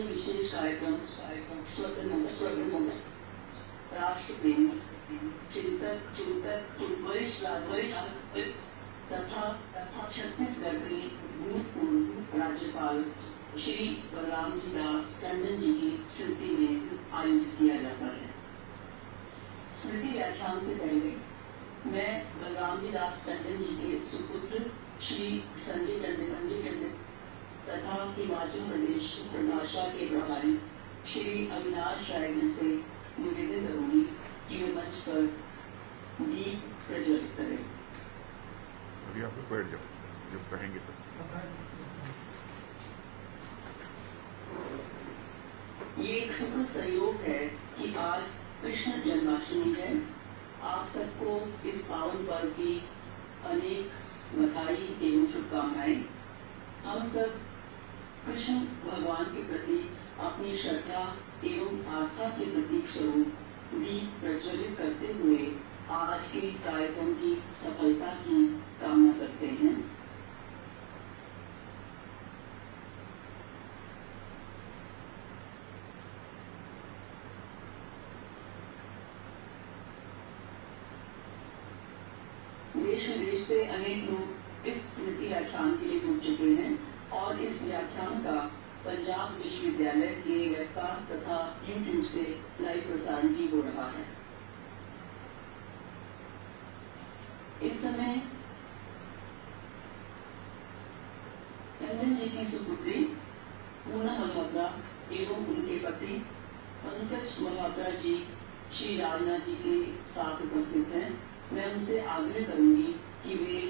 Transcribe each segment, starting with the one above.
ये विशेष कार्यक्रम स्वतंत्र राष्ट्र प्रेमी चिंतक वरिष्ठ तथा छत्तीसगढ़ के भूतपूर्व राज्यपाल श्री बलराम जी दास टंडन जी की स्मृति में आयोजित किया जाता है। स्मृति व्याख्यान से पहले मैं बलराम जी दास टंडन जी के सुपुत्र श्री संजय टंडन तथा हिमाचल प्रदेश भाषा के प्रभारी श्री अविनाश राय जी से निवेदन करूंगी कि वे मंच पर दीप प्रज्वलित करें। अभी आप लोग बैठ जाओ, जब कहेंगे तो। ये एक सुखद संयोग है कि आज कृष्ण जन्माष्टमी है। आप सबको इस पावन पर्व की अनेक बधाई एवं शुभकामनाएं। हम सब कृष्ण भगवान के प्रति अपनी श्रद्धा एवं आस्था के प्रतीक स्वरूप दीप प्रज्वलित करते हुए आज के कार्यक्रम की सफलता की कामना करते हैं। देश विदेश से अनेक लोग इस स्मृति व्याख्यान के लिए जुड़ चुके हैं और इस व्याख्यान का पंजाब विश्वविद्यालय के वेबकास्ट तथा यूट्यूब से लाइव प्रसारण भी हो रहा है। इस समय टंडन जी की सुपुत्री पूनम मल्होत्रा एवं उनके पति पंकज मल्होत्रा जी श्री राजनाथ जी के साथ उपस्थित हैं। मैं उनसे आग्रह करूंगी कि वे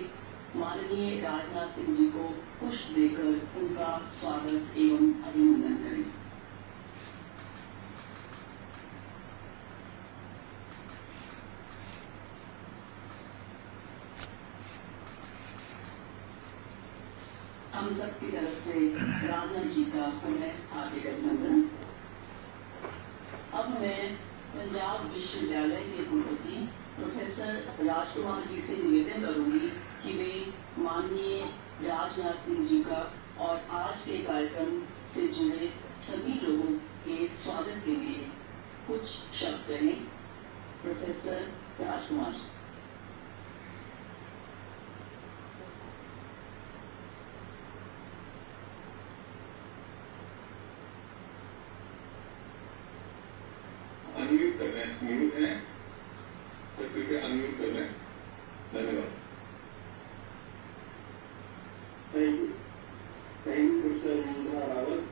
माननीय राजनाथ सिंह जी को पुष्प देकर उनका स्वागत एवं अभिनंदन करें। हम सबकी तरफ से राजनाथ जी का पुनः हार्दिक अभिनंदन। अब मैं पंजाब विश्वविद्यालय के कुलपति प्रोफेसर राजकुमार जी से निवेदन करूंगी कि वे माननीय राजनाथ सिंह जी का और आज के कार्यक्रम से जुड़े सभी लोगों के स्वागत के लिए कुछ शब्द कहें। प्रोफेसर राजकुमार। अनम्यूट कर रहे हैं, म्यूट है तो कृपया अनम्यूट कर लें। धन्यवाद। Thank you sir Rawat.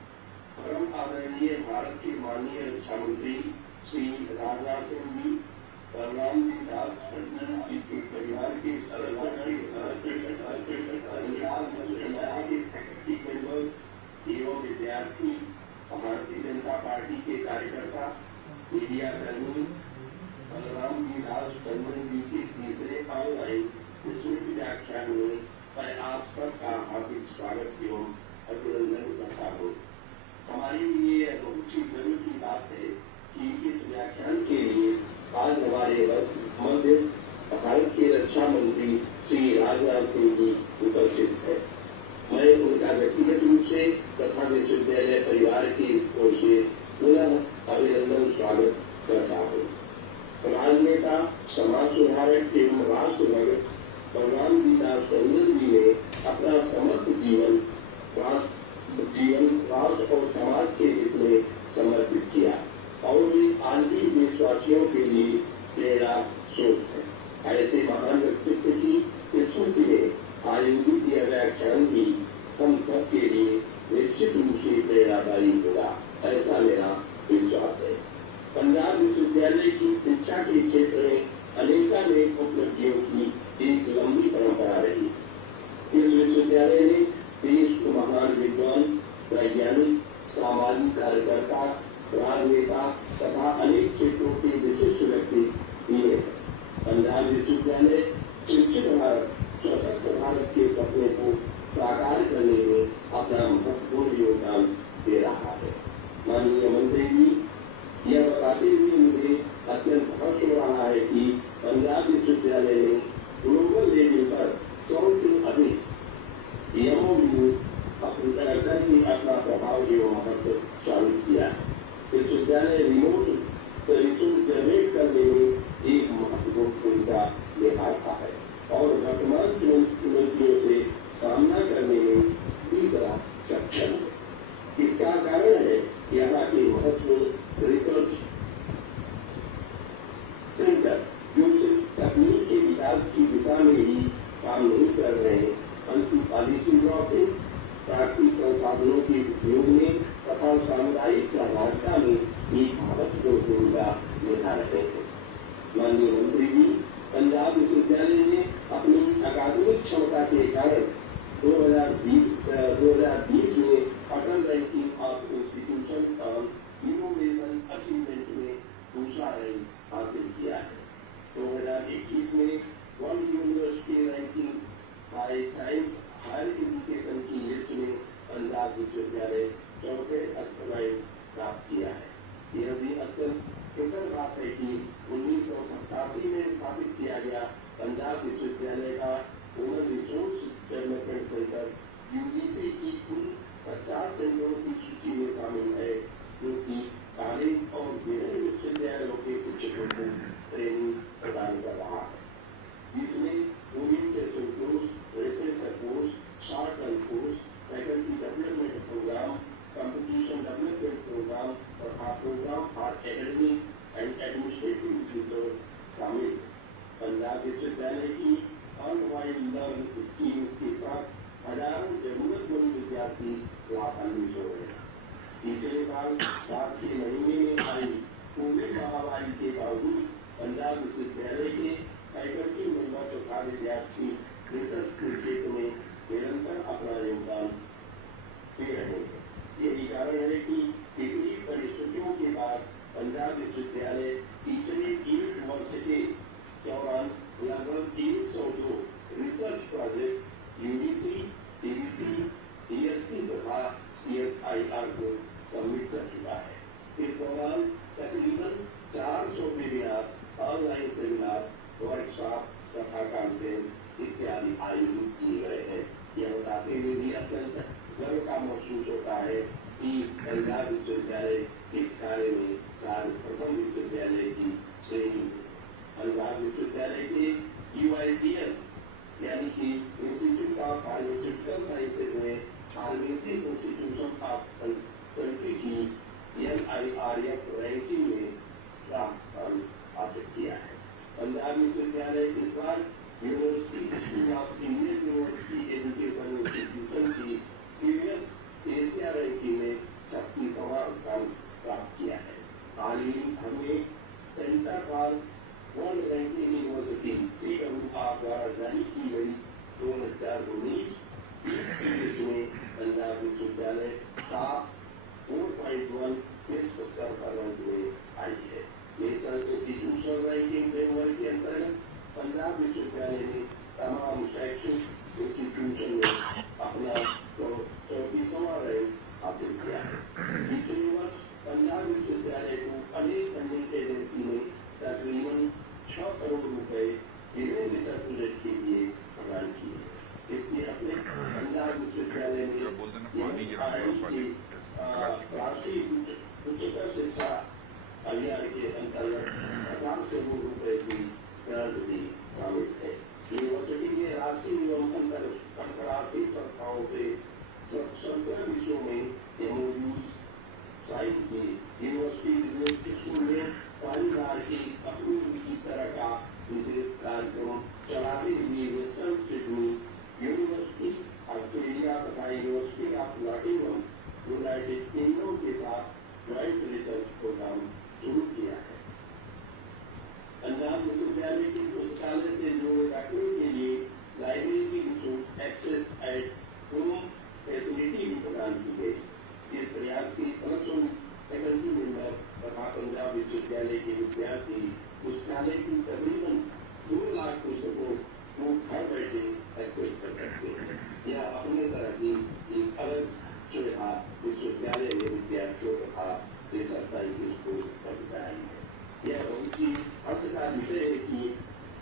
परम आदरणीय भारत के माननीय रक्षा मंत्री श्री राजनाथ सिंह जी, बलराम जी दास टंडन जी के परिवार के सदस्य एवं विद्यार्थी, भारतीय जनता पार्टी के कार्यकर्ता, मीडिया कर्मी, बलराम जी दास टंडन जी के तीसरे ऑनलाइन स्मृति व्याख्यान में मैं आप सबका हार्दिक स्वागत एवं अभिनंदन करता हूँ। हमारे लिए बहुत ही गर्व की बात है कि इस व्याख्यान के लिए आज हमारे मध्य भारत के रक्षा मंत्री श्री राजनाथ सिंह जी उपस्थित है। मैं उनका व्यक्तिगत रूप से तथा विश्वविद्यालय परिवार की ओर से पुनः अभिनंदन स्वागत करता हूँ। राजनेता, समाज सुधारक एवं राष्ट्र भक्त बलराम जी दास टंडन जी ने अपना समस्त जीवन राष्ट्र और समाज के हित में समर्पित किया और वे आज भी देशवासियों के लिए प्रेरणा स्रोत है। ऐसे महान व्यक्तित्व की स्मृति में आयोजित यह व्याख्यान भी हम सबके लिए निश्चित रूप से प्रेरणादायी होगा, ऐसा मेरा विश्वास है। पंजाब विश्वविद्यालय की शिक्षा के क्षेत्र में अनेकानेक उपलब्धियों की एक लंबी परंपरा रही। इस विश्वविद्यालय ने देश को महान विद्वान, वैज्ञानिक, सामाजिक कार्यकर्ता, राजनेता तथा अनेक क्षेत्रों के विशिष्ट व्यक्ति दिए। पंजाब विश्वविद्यालय शिक्षित भारत, सशक्त भारत के सपने को साकार करने में अपना महत्वपूर्ण योगदान दे रहा है। माननीय मंत्री जी, यह बताते हुए मुझे अत्यंत हर्ष हो रहा है कि पंजाब विश्वविद्यालय ने ग्लोबल लेवल पर 100 से अधिक MOU अपनी तरह से अपना प्रभाव एवं महत्व चालू रिमोट रिसोर्स जनरेट करने में एक महत्वपूर्ण भूमिका निभाता है और वर्तमान चुनौतियों से सामना करने में पूरी तरह सक्षम है। इसका कारण है यहाँ के महत्वपूर्ण रिसर्च सेंटर जो सिर्फ तकनीक के विकास की दिशा में ही काम नहीं कर रहे हैं, बल्कि पॉलिसी ड्राफ्टिंग, प्राकृतिक संसाधनों के उपयोग में तथा सामुदायिक सहभागिता में एक महत्वपूर्ण भूमिका निभा रहे हैं। माननीय मंत्री जी, पंजाब विश्वविद्यालय ने अपनी अकादमिक क्षमता के कारण 2020 में Atal ranking of institution on innovation achievement में दूसरा रैंक हासिल किया है। 2021 में world university ranking by Times Higher Education की लिस्ट में पंजाब विश्वविद्यालय चौथे स्थान प्राप्त किया है। यह भी अत्यंत सुखद बात है कि 1987 में स्थापित किया गया पंजाब विश्वविद्यालय का human resource development centre UGC की कुल 50 सेंटरों की सूची में शामिल है, जो कि कॉलेज और विभिन्न विश्वविद्यालयों के शिक्षकों को ट्रेनिंग प्रदान कर रहा है, जिसमें orientation course, refresher course, short term course, faculty development programme, competition development programme तथा programme for academic and administrative research शामिल। पंजाब विश्वविद्यालय की अर्न वाइल लर्न स्कीम के तहत हजारों जरूरतमंद विद्यार्थी लाभान्वित हो रहे हैं। पिछले साल मार्च के महीने में आई कोविड महामारी के बावजूद पंजाब विश्वविद्यालय के फैकल्टी मेंबर तथा विद्यार्थी रिसर्च के क्षेत्र में निरंतर अपना योगदान दे रहे हैं। यही कारण है कि विपरीत परिस्थितियों के बाद पंजाब विश्वविद्यालय पिछले 1 वर्ष के दौरान लगभग 102 research project UGC, CBT, DSP तथा सीएसआईआर को सबमिट कर चुका है। इस दौरान तकरीबन 400 वेबिनार, ऑनलाइन सेमिनार, वर्कशॉप तथा कॉन्फ्रेंस इत्यादि आयोजित किए गए हैं। यह बताते हुए भी अत्यंत गर्व का महसूस होता है कि पंजाब विश्वविद्यालय इस कार्य में सर्वप्रथम विश्वविद्यालय की श्रेणी में। पंजाब विश्वविद्यालय के यूआईटीएस यानी कि इंस्टीट्यूट ऑफ फार्मास्यूटिकल साइंसेज में फार्मेसी इंस्टीट्यूशन ऑफ कंट्री की NIRF रैंकिंग में स्थान हासिल किया है। पंजाब विश्वविद्यालय इस बार university school of Indian university education institution की प्रीवियस एशिया रैंकिंग में 36वां स्थान प्राप्त किया है। हाल ही हमने centre for world ranking university CWR द्वारा जारी की गई 2019-20 की लिस्ट में पंजाब विश्वविद्यालय टॉप 4.1 विश्व स्तर पर रैंक में आई है। नेशनल इंस्टीट्यूशनल रैंकिंग फ्रेमवर्क के अंतर्गत पंजाब विश्वविद्यालय ने तमाम शैक्षिक इंस्टीट्यूशन में अपना 34वां रैंक हासिल किया है। पिछले वर्ष पंजाब विश्वविद्यालय को अनेक फंडिंग एजेंसी ने तकरीबन 6 करोड़ रुपए विभिन्न रिसर्च प्रोजेक्ट के लिए प्रदान किए। इसलिए अपने पंजाब विश्वविद्यालय में राष्ट्रीय उच्चतर शिक्षा अभियान के अंतर्गत 50 करोड़ रुपए की ग्रांट भी शामिल है। यूनिवर्सिटी के राष्ट्रीय एवं अंतर्राष्ट्रीय संस्थाओं से 17 विषयों में MOUs साइन किए। यूनिवर्सिटी बिजनेस स्कूल में पहली बार एक अपनी की तरह का विशेष कार्यक्रम चलाते हुए वेस्टर्न सिडनी यूनिवर्सिटी ऑस्ट्रेलिया तथा university of Nottingham United kingdom के साथ ज्वाइंट रिसर्च प्रोग्राम शुरू किया है। पंजाब विश्वविद्यालय के पुस्तकालय से जुड़े रखने के लिए library resource access at home facility भी प्रदान की गई। इस प्रयास की +1 फैकल्टी मेंबर तथा पंजाब विश्वविद्यालय के विद्यार्थी पुस्तकालय की तकरीबन 2 लाख पुस्तकों को घर बैठे एक्सेस कर सकते हैं। यह अपने तरह की एक अलग सुविधा विश्वविद्यालय में विद्यार्थियों तथा रिसर्च साइंटिस्ट को उपलब्ध कराई है। यह बहुत ही हर्ष का विषय है कि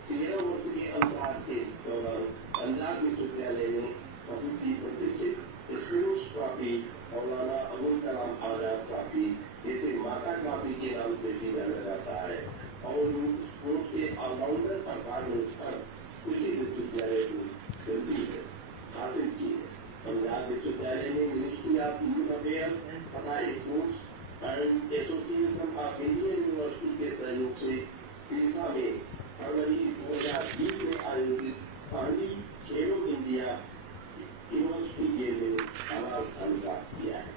13 वर्ष के अंतराल के दौरान पंजाब विश्वविद्यालय ने बहुत ही प्रतिष्ठित sports trophy, Maulana Abul Kalam Azad trophy जैसे माता ट्रॉफी के स्पोर्ट्स के ऑलराउंडर परफॉर्मेंस पर कृषि विश्वविद्यालय को गंभीर हासिल की है। पंजाब विश्वविद्यालय ने मिनिस्ट्री ऑफ यूथ अफेयर्स तथा sports and association of Indian university के सहयोग से पीसा में फरवरी 2020 में आयोजित पहली खेलो इंडिया यूनिवर्सिटी गेम में हमारा स्थान प्राप्त किया है।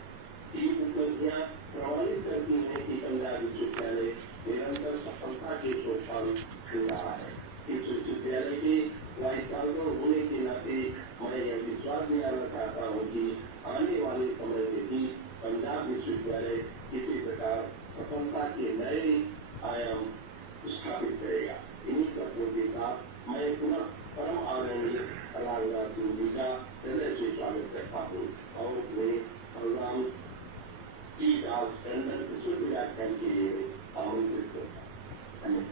ये उपलब्धियां प्रमाणित करती हैं कि पंजाब विश्वविद्यालय निरंतर सफलता के सोपान हो रहा है। इस विश्वविद्यालय के वाइस चांसलर होने के नाते मैं यह विश्वास दिलाना चाहता हूँ कि आने वाले समय में भी पंजाब विश्वविद्यालय इसी प्रकार सफलता के नए आयाम स्थापित करेगा। इन्हीं शब्दों के साथ मैं पुनः परम आदरणीय कलावरा सिंह जी का हृदय से स्वागत करता हूँ और उन्हें बलराम जी दास टंडन विश्व व्याख्यान के लिए आमंत्रित करता हूँ।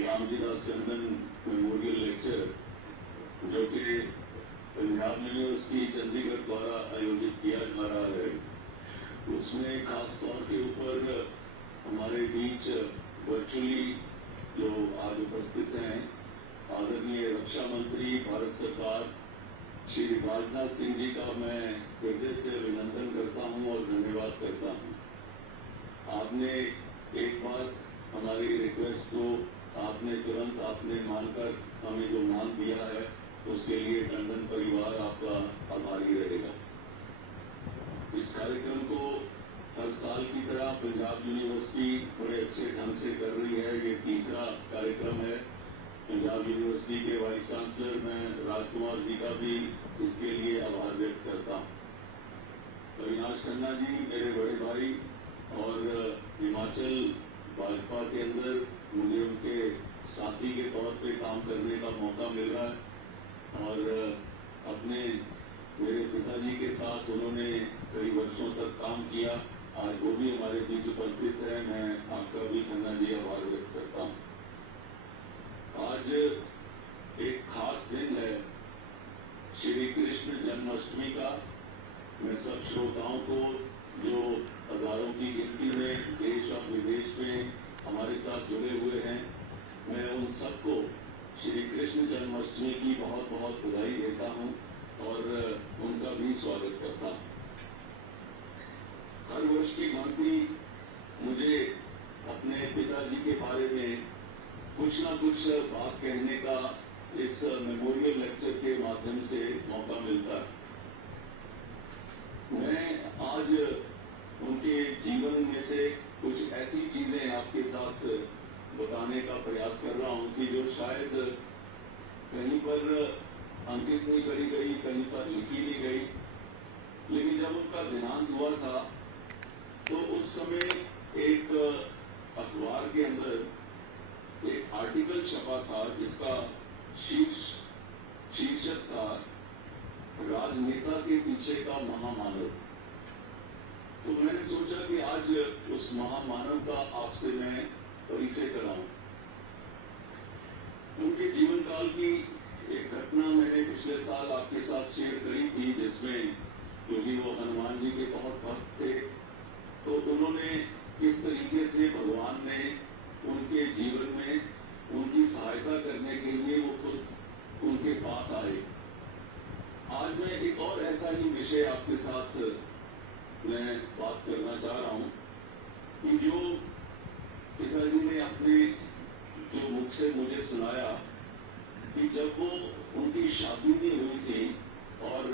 रामजी दास टंडन मेमोरियल लेक्चर जो कि पंजाब यूनिवर्सिटी चंडीगढ़ द्वारा आयोजित किया जा रहा है, उसमें खास तौर के ऊपर हमारे बीच वर्चुअली जो आज उपस्थित हैं आदरणीय रक्षा मंत्री भारत सरकार श्री राजनाथ सिंह जी का मैं हृदय से अभिनंदन करता हूं और धन्यवाद करता हूं। आपने एक बार हमारी रिक्वेस्ट को आपने तुरंत मानकर हमें जो मान दिया है उसके लिए टंडन परिवार आपका आभारी रहेगा। इस कार्यक्रम को हर साल की तरह पंजाब यूनिवर्सिटी बड़े अच्छे ढंग से कर रही है। ये तीसरा कार्यक्रम है। पंजाब यूनिवर्सिटी के वाइस चांसलर मैं राजकुमार जी का भी इसके लिए आभार व्यक्त करता हूँ। अविनाश खन्ना जी मेरे बड़े भाई और हिमाचल भाजपा के अंदर मुझे उनके साथी के तौर पे काम करने का मौका मिल रहा है और अपने मेरे पिताजी के साथ उन्होंने कई वर्षों तक काम किया। आज वो भी हमारे बीच उपस्थित है। मैं आपका भी खन्ना जी आभार व्यक्त करता हूँ। आज एक खास दिन है श्री कृष्ण जन्माष्टमी का। मैं सब श्रोताओं को जो हजारों की गिनती में देश और विदेश में हमारे साथ जुड़े हुए हैं, मैं उन सबको श्री कृष्ण जन्माष्टमी की बहुत बहुत बधाई देता हूं और उनका भी स्वागत करता हूं। हर वर्ष की भांति मुझे अपने पिताजी के बारे में कुछ ना कुछ बात कहने का इस मेमोरियल लेक्चर के माध्यम से मौका मिलता है। मैं आज उनके जीवन में से कुछ ऐसी चीजें आपके साथ बताने का प्रयास कर रहा हूं कि जो शायद कहीं पर अंकित नहीं करी गई, कहीं पर लिखी नहीं गई, लेकिन जब उनका देहांत हुआ था तो उस समय एक अखबार के अंदर एक आर्टिकल छपा था जिसका शीर्षक था राजनेता के पीछे का महामानव। तो मैंने सोचा कि आज उस महामानव का आपसे मैं परिचय कराऊं। उनके जीवन काल की एक घटना मैंने पिछले साल आपके साथ शेयर करी थी, जिसमें क्योंकि वो हनुमान जी के बहुत भक्त थे, तो उन्होंने किस तरीके से भगवान ने उनके जीवन में उनकी सहायता करने के लिए वो खुद उनके पास आए। आज मैं एक और ऐसा ही विषय आपके साथ मैं बात करना चाह रहा हूं कि जो पिताजी ने अपने जो मुझसे मुझे सुनाया कि जब वो उनकी शादी नहीं हुई थी और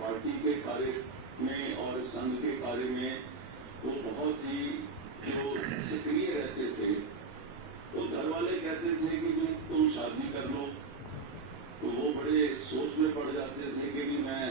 पार्टी के कार्य में और संघ के कार्य में वो बहुत ही जो सक्रिय रहते थे, तो घर वाले कहते थे कि तुम शादी कर लो, तो वो बड़े सोच में पड़ जाते थे कि मैं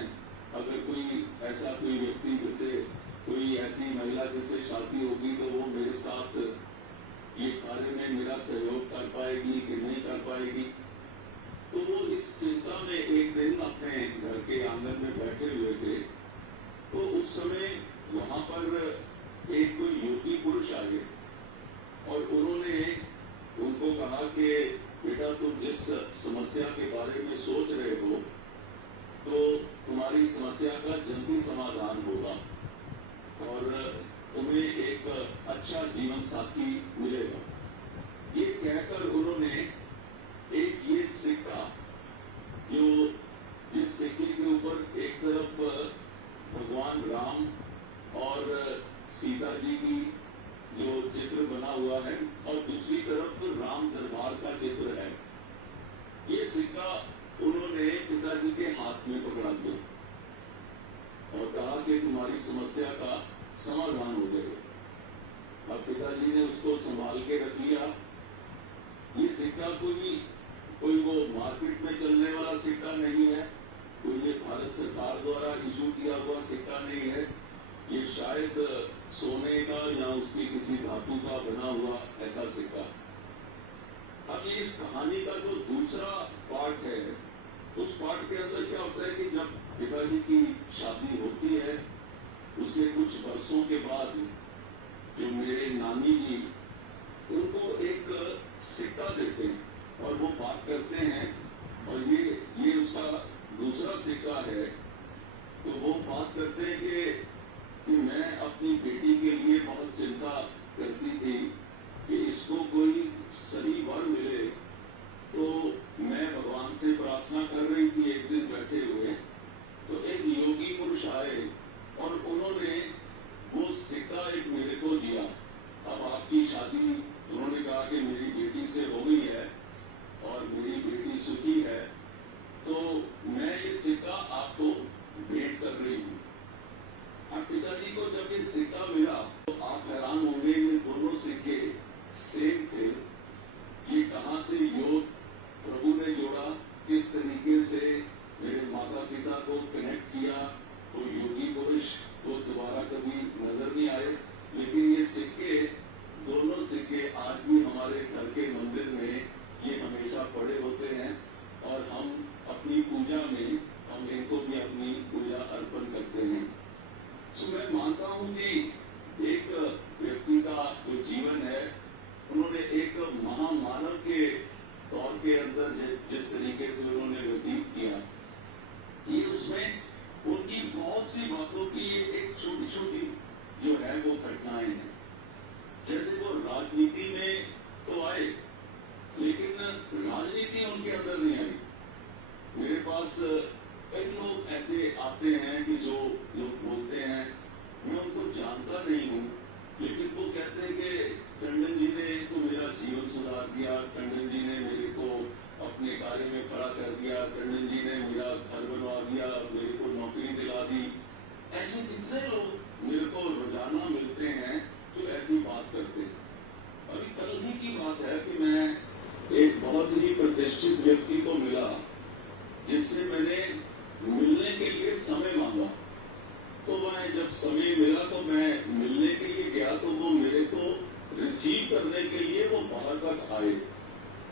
समस्या के बारे में सोच रहे हो तो तुम्हारी समस्या का जल्दी समाधान होगा और तुम्हें एक अच्छा जीवन साथी मिलेगा। ये कहकर उन्होंने एक ये सिक्का, जो जिस सिक्के के ऊपर एक तरफ भगवान राम और सीता जी की जो चित्र बना हुआ है और दूसरी तरफ राम दरबार का चित्र है, ये सिक्का उन्होंने पिताजी के हाथ में पकड़ा दिया और कहा कि तुम्हारी समस्या का समाधान हो जाएगा। अब पिताजी ने उसको संभाल के रख लिया। ये सिक्का कोई वो मार्केट में चलने वाला सिक्का नहीं है, कोई ये भारत सरकार द्वारा इशू किया हुआ सिक्का नहीं है। ये शायद सोने का या उसकी किसी धातु का बना हुआ ऐसा सिक्का। अब इस कहानी का जो दूसरा पार्ट है, उस पार्ट के अंदर क्या होता है कि जब पिताजी की शादी होती है, उसके कुछ वर्षों के बाद जो मेरे नानी जी उनको एक सिक्का देते हैं और वो बात करते हैं और ये उसका दूसरा सिक्का है। तो वो बात करते हैं कि मैं अपनी बेटी के लिए बहुत चिंता करती थी कि इसको कोई सही वर मिले। तो मैं भगवान से प्रार्थना कर रही थी, एक दिन बैठे हुए तो एक योगी पुरुष आए और उन्होंने वो सिक्का एक मेरे को दिया। अब आपकी शादी, उन्होंने कहा कि मेरी बेटी से हो गई है और मेरी बेटी सुखी है, तो मैं ये सिक्का आपको भेंट कर रही हूं। अब पिताजी को जब ये सिक्का मिला तो आप हैरान होंगे, ये दोनों सिक्के सेम थे। ये कहां से योग प्रभु ने जोड़ा, किस तरीके से मेरे माता पिता को कनेक्ट किया। वो योगी पुरुष वो दोबारा कभी नजर नहीं आए, लेकिन ये सिक्के, दोनों सिक्के आज भी हमारे घर के मंदिर में ये हमेशा पड़े होते हैं और हम अपनी पूजा में हम इनको भी अपनी पूजा अर्पण करते हैं। तो मैं मानता हूं कि एक व्यक्ति का जो जीवन है, उन्होंने एक महामानव के तौर के अंदर जिस तरीके से उन्होंने व्यतीत किया, ये उसमें उनकी बहुत सी बातों की एक छोटी छोटी जो है वो घटनाएं हैं। जैसे वो राजनीति में तो आए, लेकिन राजनीति उनके अंदर नहीं आई। मेरे पास कई लोग ऐसे आते हैं कि जो लोग बोलते हैं, मैं उनको जानता नहीं हूं, लेकिन वो कहते हैं कि टंडन जी ने तो मेरा जीवन सुधार दिया, टंडन जी ने मेरे को अपने कार्य में खड़ा कर दिया, टंडन जी ने मेरा घर बनवा दिया, मेरे को नौकरी दिला दी। ऐसे कितने लोग मेरे को रोजाना मिलते हैं जो ऐसी बात करते हैं। अभी कल ही की बात है कि मैं एक बहुत ही प्रतिष्ठित व्यक्ति को मिला, जिससे मैंने मिलने के लिए समय मांगा। तो मैं जब समय मिला तो मैं मिलने के लिए गया, तो वो मेरे को रिसीव करने के लिए वो बाहर तक आए।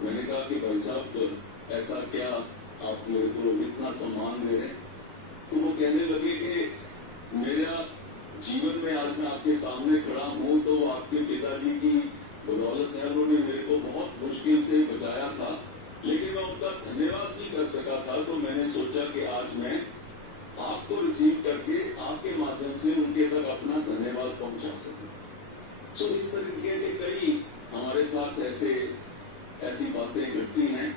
मैंने कहा कि भाई साहब, ऐसा क्या आप मेरे को इतना सम्मान दे रहे हैं? तो वो कहने लगे कि मेरा जीवन में आज मैं आपके सामने खड़ा हूं तो आपके पिताजी की बदौलत है। उन्होंने मेरे को बहुत मुश्किल से बचाया था, लेकिन मैं उनका धन्यवाद नहीं कर सका था। तो मैंने सोचा कि आज मैं आपको रिसीव करके आपके माध्यम से उनके तक अपना धन्यवाद पहुंचा सकूं। तो इस तरीके के कई हमारे साथ ऐसी बातें घटती हैं।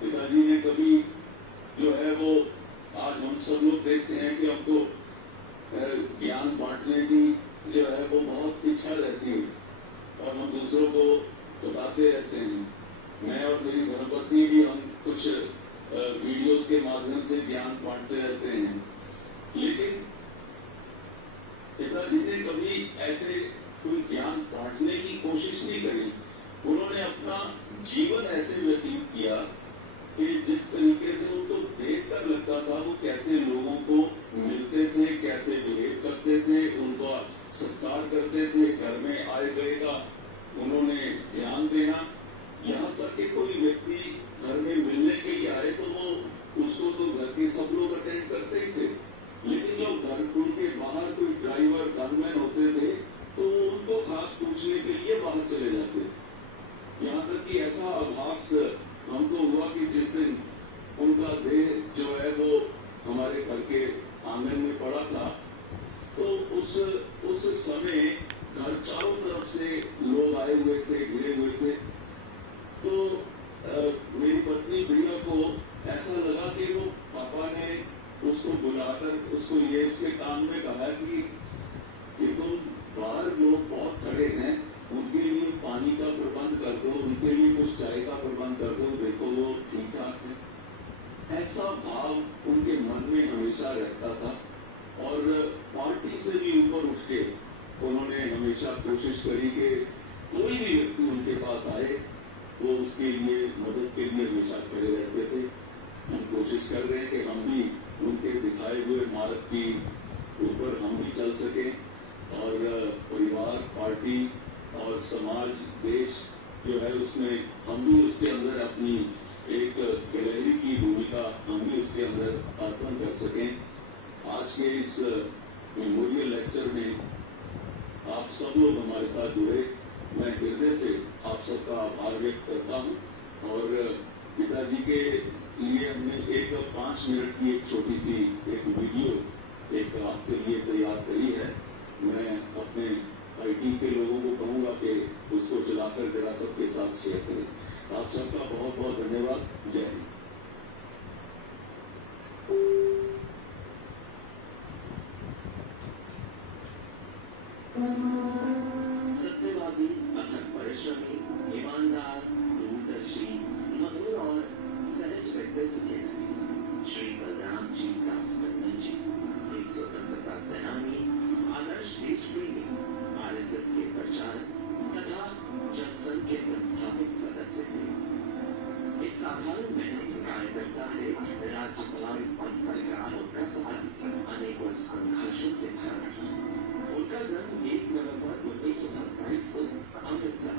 पिताजी ने कभी जो है वो, आज हम सब लोग देखते हैं कि हमको ज्ञान बांटने की जो है वो बहुत इच्छा रहती है और हम दूसरों को बताते रहते हैं। मैं और मेरी धर्मपत्नी भी हम कुछ वीडियोस के माध्यम से ज्ञान बांटते रहते हैं, लेकिन पिताजी ने कभी ऐसे कोई ज्ञान बांटने की कोशिश नहीं करी। उन्होंने अपना जीवन ऐसे व्यतीत किया कि जिस तरीके से उनको देखकर लगता था वो कैसे लोगों को मिलते थे, कैसे बिहेव करते थे, उनको सत्कार करते थे, घर में आए गए का उन्होंने ध्यान देना। यहाँ तक कि कोई व्यक्ति घर में मिलने के लिए आए तो वो उसको तो घर के सब लोग अटेंड करते ही थे, लेकिन जो घर उनके बाहर कोई ड्राइवर गनमैन होते थे तो उनको खास पूछने के लिए बाहर चले जाते थे। यहाँ तक कि ऐसा आभास हमको उनका देह जो है वो हमारे घर के आंगन में पड़ा था। तो उस समय घर चारों तरफ से लोग आए हुए थे, घिरे हुए थे। तो मेरी पत्नी प्रिया को ऐसा लगा कि वो पापा ने उसको बुलाकर उसको ये उसके कान में कहा कि तुम बाहर लोग बहुत खड़े हैं, उनके लिए पानी का प्रबंध कर दो, उनके लिए कुछ चाय का प्रबंध कर दो, देखो वो ठीक ठाक है। ऐसा भाव उनके मन में हमेशा रहता था और पार्टी से भी ऊपर उठ के उन्होंने हमेशा कोशिश करी कि कोई भी व्यक्ति उनके पास आए वो उसके लिए मदद के लिए हमेशा खड़े रहते थे। हम कोशिश कर रहे हैं कि हम भी उनके दिखाए हुए मार्ग की ऊपर हम भी चल सके और परिवार, पार्टी और समाज, देश जो है उसमें हम भी उसके अंदर अपनी एक गिलहरी की भूमिका हम भी उसके अंदर अर्पण कर सकें। आज के इस मेमोरियल लेक्चर में आप सब लोग हमारे साथ जुड़े, मैं हृदय से आप सबका आभार व्यक्त करता हूं और पिताजी के लिए हमने एक 5 मिनट की एक छोटी सी एक वीडियो एक आपके लिए तैयार करी है। मैं अपने आईटी के लोगों को कहूंगा कि उसको चलाकर जरा सबके साथ शेयर करें। आप सबका बहुत बहुत धन्यवाद। जय हिंद। सत्यवादी, अथक परिश्रमी, ईमानदार, दूरदर्शी, मधुर और सहज व्यक्तित्व के धनी श्री बलराम जी दास टंडन जी एक स्वतंत्रता सेनानी, आदर्श देशप्रेमी, आरएसएस के प्रचारक तथा जनसंघ के संस्थापक सदस्य थे। एक साधारण मेहनती कार्यकर्ता से राज्य पालित पद पर उनका सफर अनेकों संघर्षों से भरा रहा। उनका जन्म 1 नवंबर 1927 को अमृतसर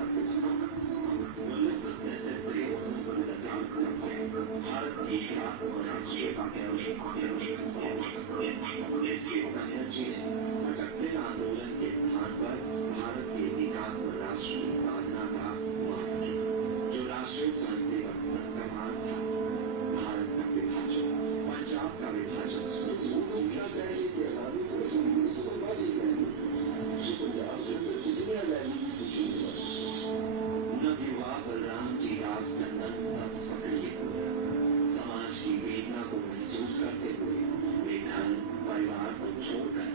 भारत की जी ने भटकते आंदोलन के स्थान पर भारत के एकात्म राष्ट्र की साधना का जो राष्ट्रीय स्वयंसेवक संघ का मार्ग था। भारत का विभाजन, पंजाब का विभाजन, नवयुवा बलराम जी दास टंडन तब सक्रिय हुए। समाज की वेदना को महसूस करते हुए वे घर परिवार को छोड़कर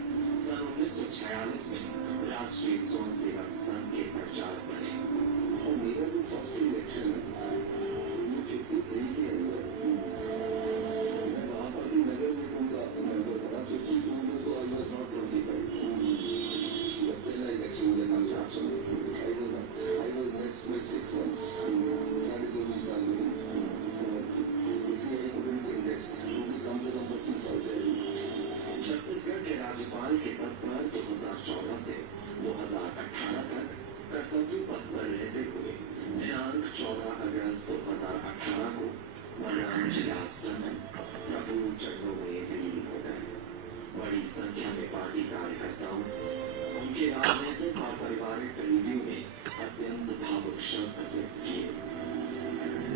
सन 1946 में राष्ट्रीय स्वयंसेवक संघ के प्रचारक बने। और मेरा भी फर्स्ट इलेक्शन 53 के अंदर मैं वहां पार्टी नगर निगम का मेंबर बना। 52 में तो आई वॉज नॉट 25। जब पहला इलेक्शन हुआ था I was next with 6 months. 2.5 साल में इसलिए I couldn't be next क्योंकि कम से कम 25 साल थे। छत्तीसगढ़ के राज्यपाल के पद पर 2014 से 2018 तक कर्तव्य पद पर रहते हुए दिनांक 14 अगस्त 2018 को बलराम जी दास टंडन प्रभु चरणों में विलीन हो गए। बड़ी संख्या में पार्टी कार्यकर्ताओं उनके राजनीतिक और पारिवारिक करीबियों ने अत्यंत भावुक शब्द व्यक्त किए,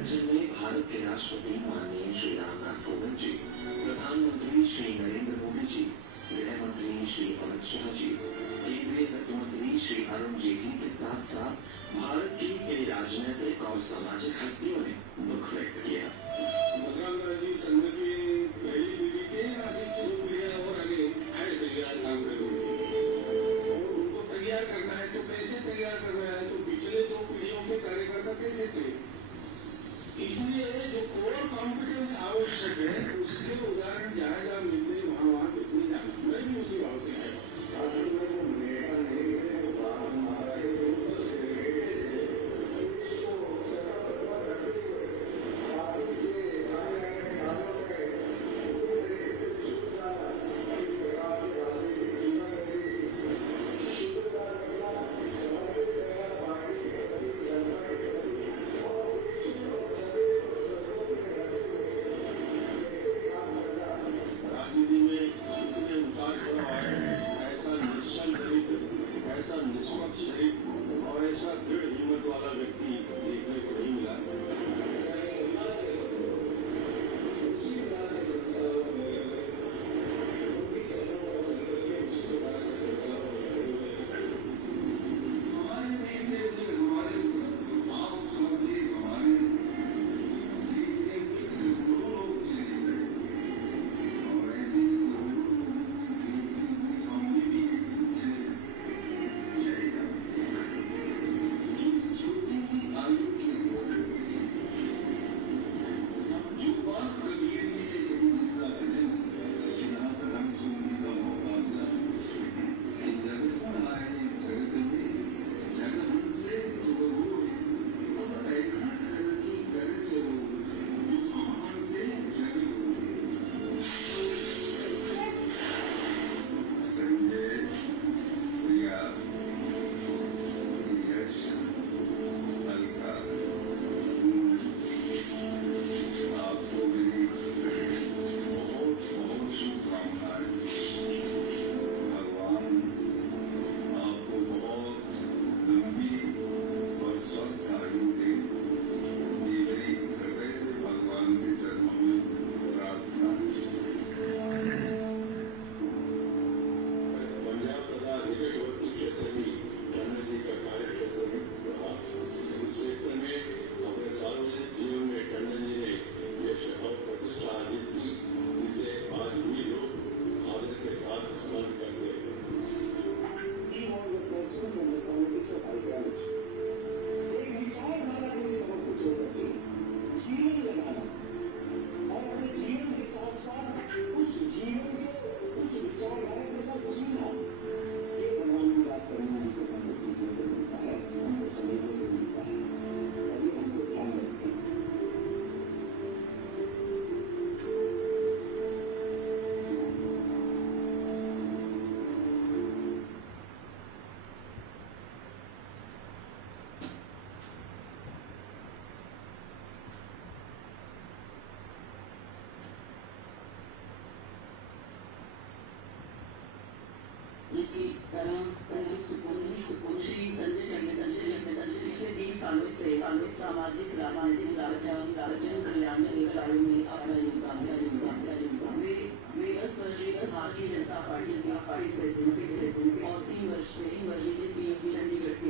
जिनमें भारत के राष्ट्रपति माननीय श्री रामनाथ कोविंद जी, प्रधानमंत्री श्री नरेंद्र मोदी जी, गृह मंत्री श्री अमित शाह जी, केंद्रीय वित्त मंत्री श्री अरुण जेटली के साथ साथ भारत की कई राजनीतिक और सामाजिक हस्तियों ने दुख व्यक्त किया। बलराम जी संघ की पहली पीढ़ी के आगे से और आगे तैयार काम करेंगे और उनको तैयार करना है। तो कैसे तैयार करना है? तो पिछले 2 पीढ़ियों के कार्यकर्ता कैसे थे, इसलिए जो कोर कॉम्पिटेंस आवश्यक है उसके उदाहरण जहाँ जहाँ मिलते हैं वहाँ कितनी जाना। मैं भी उसी भाव से आया। की तरह श्री संजय पिछले 20 सालों से सामाजिक राजन कल्याण के कार्यों में अपना योगदान वे 10 वर्ष भारतीय जनता पार्टी के स्टेट प्रेसिडेंट और 3 वर्ष से बीजेपी चंडीगढ़ के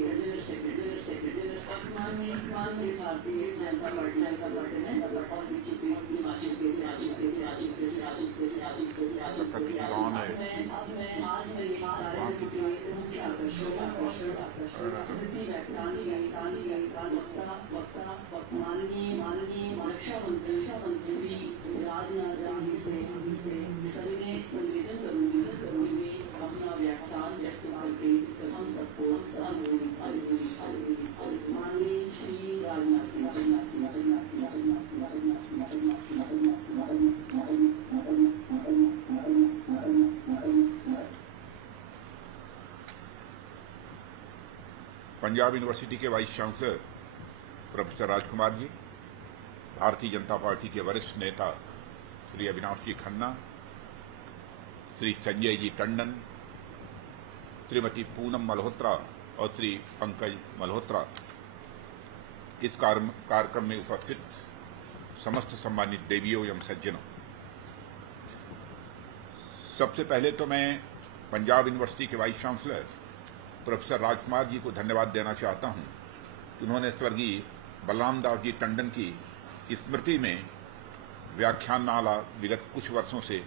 जनरल सेक्रेटरी वर्तमान में भारतीय जनता पार्टी और बीजेपी हिमाचल के मुख्य आकर्षण स्मृति माननीय रक्षा मंत्री राजनाथ जी से सविनय संवेदन करूंगी वे अपना व्याख्यान प्रस्तुत करके हम सबको माननीय श्री राजनाथ पंजाब यूनिवर्सिटी के vice chancellor professor Rajkumar ji, Bharatiya Janata party के वरिष्ठ नेता श्री अविनाश जी खन्ना, श्री संजय जी टंडन, श्रीमती पूनम मल्होत्रा और श्री पंकज मल्होत्रा, इस कार्यक्रम में उपस्थित समस्त सम्मानित देवियों एवं सज्जनों, सबसे पहले तो मैं पंजाब यूनिवर्सिटी के vice chancellor professor Rajkumar ji को धन्यवाद देना चाहता हूं कि उन्होंने स्वर्गीय बलराम दास जी टंडन की स्मृति में व्याख्यानमाला विगत कुछ वर्षों से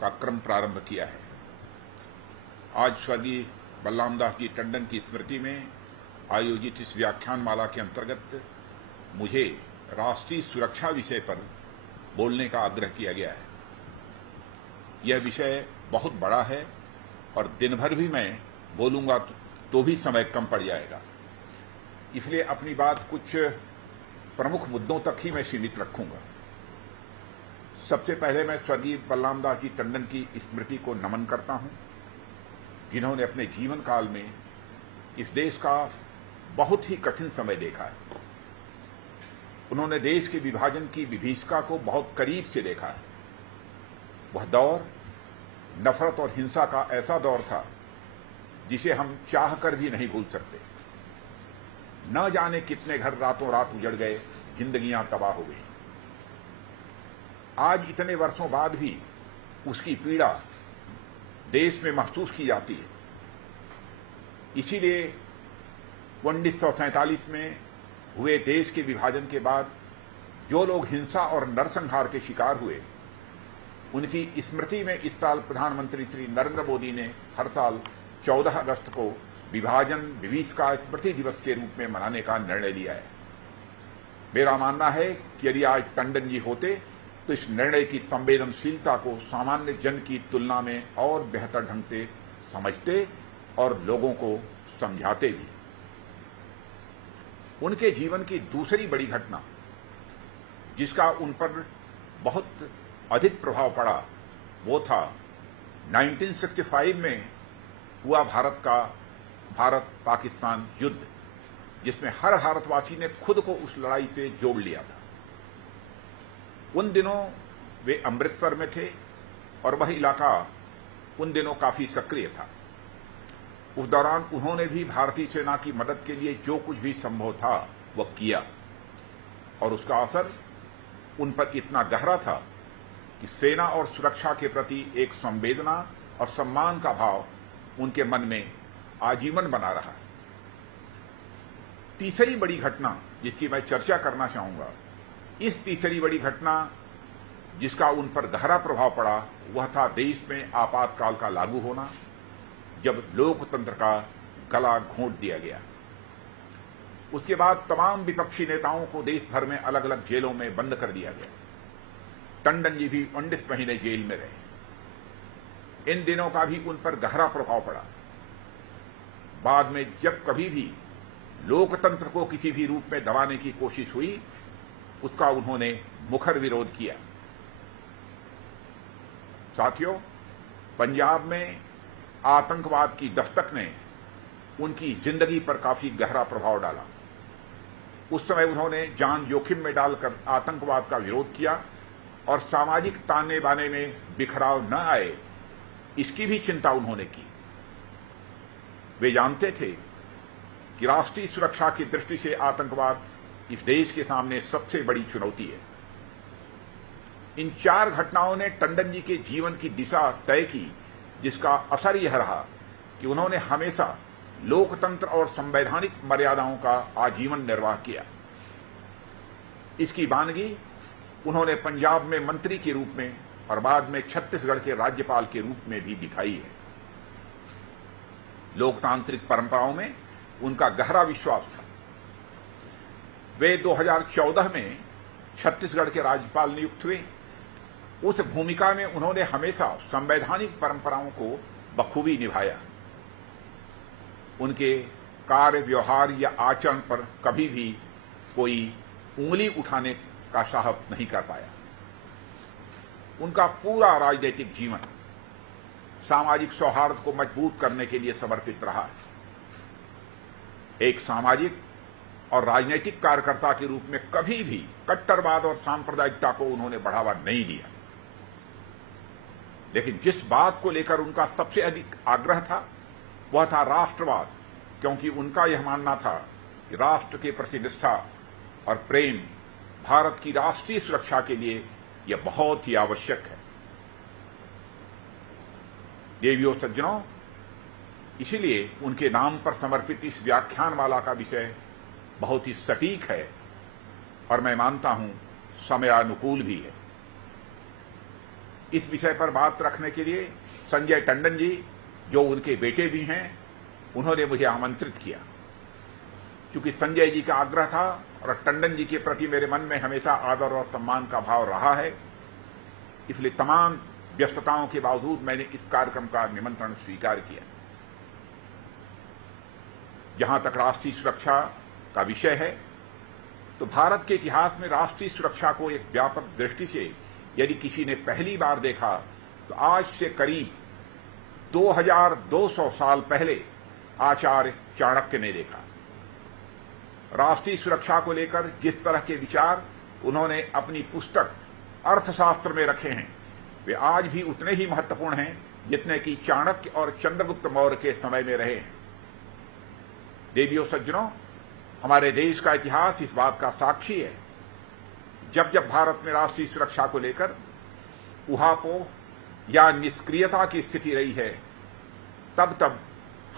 का क्रम प्रारंभ किया है। आज स्वर्गीय बलराम दास जी टंडन की स्मृति में आयोजित इस व्याख्यानमाला के अंतर्गत मुझे राष्ट्रीय सुरक्षा विषय पर बोलने का आग्रह किया गया है। यह विषय बहुत बड़ा है और दिन भर भी मैं बोलूंगा तो भी समय कम पड़ जाएगा, इसलिए अपनी बात कुछ प्रमुख मुद्दों तक ही मैं सीमित रखूंगा। सबसे पहले मैं स्वर्गीय बलराम दास जी टंडन की स्मृति को नमन करता हूं, जिन्होंने अपने जीवन काल में इस देश का बहुत ही कठिन समय देखा है। उन्होंने देश के विभाजन की विभीषिका को बहुत करीब से देखा है। वह दौर नफरत और हिंसा का ऐसा दौर था जिसे हम चाह कर भी नहीं भूल सकते। न जाने कितने घर रातों रात उजड़ गए, जिंदगियां तबाह हो गई। आज इतने वर्षों बाद भी उसकी पीड़ा देश में महसूस की जाती है। इसीलिए 1947 में हुए देश के विभाजन के बाद जो लोग हिंसा और नरसंहार के शिकार हुए, उनकी स्मृति में इस साल प्रधानमंत्री श्री नरेंद्र मोदी ने हर साल 14 अगस्त को विभाजन विभीषिका स्मृति दिवस के रूप में मनाने का निर्णय लिया है। मेरा मानना है कि यदि आज टंडन जी होते तो इस निर्णय की संवेदनशीलता को सामान्य जन की तुलना में और बेहतर ढंग से समझते और लोगों को समझाते भी। उनके जीवन की दूसरी बड़ी घटना जिसका उन पर बहुत अधिक प्रभाव पड़ा वो था 1965 में हुआ भारत पाकिस्तान युद्ध, जिसमें हर भारतवासी ने खुद को उस लड़ाई से जोड़ लिया था। उन दिनों वे अमृतसर में थे और वह इलाका उन दिनों काफी सक्रिय था। उस दौरान उन्होंने भी भारतीय सेना की मदद के लिए जो कुछ भी संभव था वह किया और उसका असर उन पर इतना गहरा था कि सेना और सुरक्षा के प्रति एक संवेदना और सम्मान का भाव उनके मन में आजीवन बना रहा। तीसरी बड़ी घटना जिसकी मैं चर्चा करना चाहूंगा, इस तीसरी बड़ी घटना जिसका उन पर गहरा प्रभाव पड़ा वह था देश में आपातकाल का लागू होना, जब लोकतंत्र का गला घोंट दिया गया। उसके बाद तमाम विपक्षी नेताओं को देश भर में अलग अलग जेलों में बंद कर दिया गया। टंडन जी भी 19 महीने जेल में रहे। इन दिनों का भी उन पर गहरा प्रभाव पड़ा। बाद में जब कभी भी लोकतंत्र को किसी भी रूप में दबाने की कोशिश हुई, उसका उन्होंने मुखर विरोध किया। साथियों, पंजाब में आतंकवाद की दस्तक ने उनकी जिंदगी पर काफी गहरा प्रभाव डाला। उस समय उन्होंने जान जोखिम में डालकर आतंकवाद का विरोध किया और सामाजिक ताने बाने में बिखराव न आए, इसकी भी चिंता उन्होंने की। वे जानते थे कि राष्ट्रीय सुरक्षा की दृष्टि से आतंकवाद इस देश के सामने सबसे बड़ी चुनौती है। इन 4 घटनाओं ने टंडन जी के जीवन की दिशा तय की, जिसका असर यह रहा कि उन्होंने हमेशा लोकतंत्र और संवैधानिक मर्यादाओं का आजीवन निर्वाह किया। इसकी वानगी उन्होंने पंजाब में मंत्री के रूप में और बाद में छत्तीसगढ़ के राज्यपाल के रूप में भी दिखाई है। लोकतांत्रिक परंपराओं में उनका गहरा विश्वास था। वे 2014 में छत्तीसगढ़ के राज्यपाल नियुक्त हुए। उस भूमिका में उन्होंने हमेशा संवैधानिक परंपराओं को बखूबी निभाया। उनके कार्य, व्यवहार या आचरण पर कभी भी कोई उंगली उठाने का साहस नहीं कर पाया। उनका पूरा राजनीतिक जीवन सामाजिक सौहार्द को मजबूत करने के लिए समर्पित रहा है। एक सामाजिक और राजनीतिक कार्यकर्ता के रूप में कभी भी कट्टरवाद और सांप्रदायिकता को उन्होंने बढ़ावा नहीं दिया। लेकिन जिस बात को लेकर उनका सबसे अधिक आग्रह था वह था राष्ट्रवाद, क्योंकि उनका यह मानना था कि राष्ट्र के प्रति निष्ठा और प्रेम भारत की राष्ट्रीय सुरक्षा के लिए यह बहुत ही आवश्यक है। देवियों सज्जनों, इसीलिए उनके नाम पर समर्पित इस व्याख्यानमाला का विषय बहुत ही सटीक है और मैं मानता हूं समयानुकूल भी है। इस विषय पर बात रखने के लिए संजय टंडन जी, जो उनके बेटे भी हैं, उन्होंने मुझे आमंत्रित किया। क्योंकि संजय जी का आग्रह था और टंडन जी के प्रति मेरे मन में हमेशा आदर और सम्मान का भाव रहा है, इसलिए तमाम व्यस्तताओं के बावजूद मैंने इस कार्यक्रम का निमंत्रण स्वीकार किया। जहां तक राष्ट्रीय सुरक्षा का विषय है, तो भारत के इतिहास में राष्ट्रीय सुरक्षा को एक व्यापक दृष्टि से यदि किसी ने पहली बार देखा तो आज से करीब 2200 साल पहले आचार्य चाणक्य ने देखा। राष्ट्रीय सुरक्षा को लेकर जिस तरह के विचार उन्होंने अपनी पुस्तक अर्थशास्त्र में रखे हैं, वे आज भी उतने ही महत्वपूर्ण हैं जितने कि चाणक्य और चंद्रगुप्त मौर्य के समय में रहे हैं। देवियों सज्जनों, हमारे देश का इतिहास इस बात का साक्षी है। जब जब भारत में राष्ट्रीय सुरक्षा को लेकर ऊहापोह या निष्क्रियता की स्थिति रही है, तब तब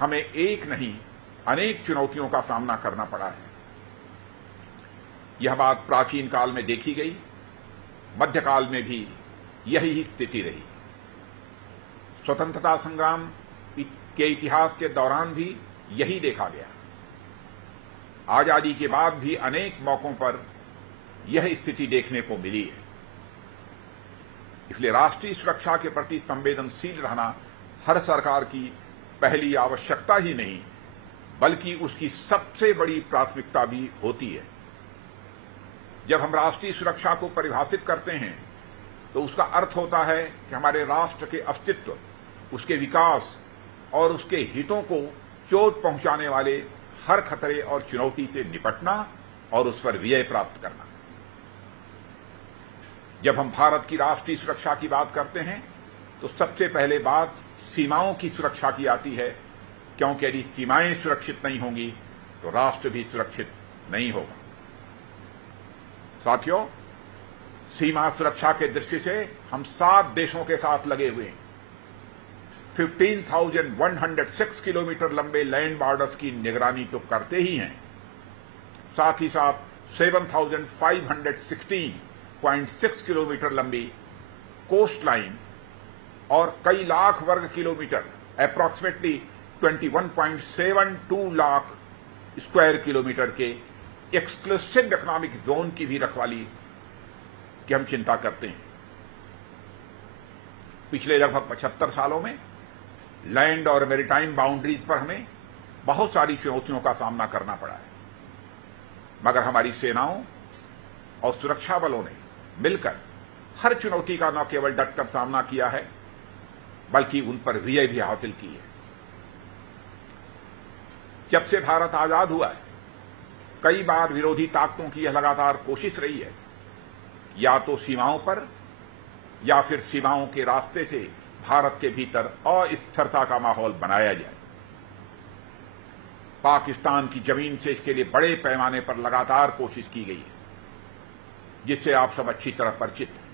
हमें एक नहीं अनेक चुनौतियों का सामना करना पड़ा है। यह बात प्राचीन काल में देखी गई, मध्यकाल में भी यही स्थिति रही। स्वतंत्रता संग्राम के इतिहास के दौरान भी यही देखा गया। आजादी के बाद भी अनेक मौकों पर यह स्थिति देखने को मिली है। इसलिए राष्ट्रीय सुरक्षा के प्रति संवेदनशील रहना हर सरकार की पहली आवश्यकता ही नहीं, बल्कि उसकी सबसे बड़ी प्राथमिकता भी होती है। जब हम राष्ट्रीय सुरक्षा को परिभाषित करते हैं तो उसका अर्थ होता है कि हमारे राष्ट्र के अस्तित्व, उसके विकास और उसके हितों को चोट पहुंचाने वाले हर खतरे और चुनौती से निपटना और उस पर विजय प्राप्त करना। जब हम भारत की राष्ट्रीय सुरक्षा की बात करते हैं तो सबसे पहले बात सीमाओं की सुरक्षा की आती है, क्योंकि यदि सीमाएं सुरक्षित नहीं होंगी तो राष्ट्र भी सुरक्षित नहीं होगा। साथियों, सीमा सुरक्षा के दृष्टि से हम 7 देशों के साथ लगे हुए हैं। 15,106 किलोमीटर लंबे लैंड बॉर्डर्स की निगरानी तो करते ही हैं, साथ ही साथ 7,516.6 किलोमीटर लंबी कोस्ट लाइन और कई लाख वर्ग kilometre, approximately 21.72 lakh square kilometre के एक्सक्लूसिव इकोनॉमिक जोन की भी रखवाली की हम चिंता करते हैं। पिछले लगभग 75 सालों में लैंड और मैरीटाइम बाउंड्रीज पर हमें बहुत सारी चुनौतियों का सामना करना पड़ा है, मगर हमारी सेनाओं और सुरक्षा बलों ने मिलकर हर चुनौती का न केवल डटकर सामना किया है, बल्कि उन पर विजय भी हासिल की है। जब से भारत आजाद हुआ है, कई बार विरोधी ताकतों की यह लगातार कोशिश रही है या तो सीमाओं पर या फिर सीमाओं के रास्ते से भारत के भीतर अस्थिरता का माहौल बनाया जाए। पाकिस्तान की जमीन से इसके लिए बड़े पैमाने पर लगातार कोशिश की गई है, जिससे आप सब अच्छी तरह परिचित हैं।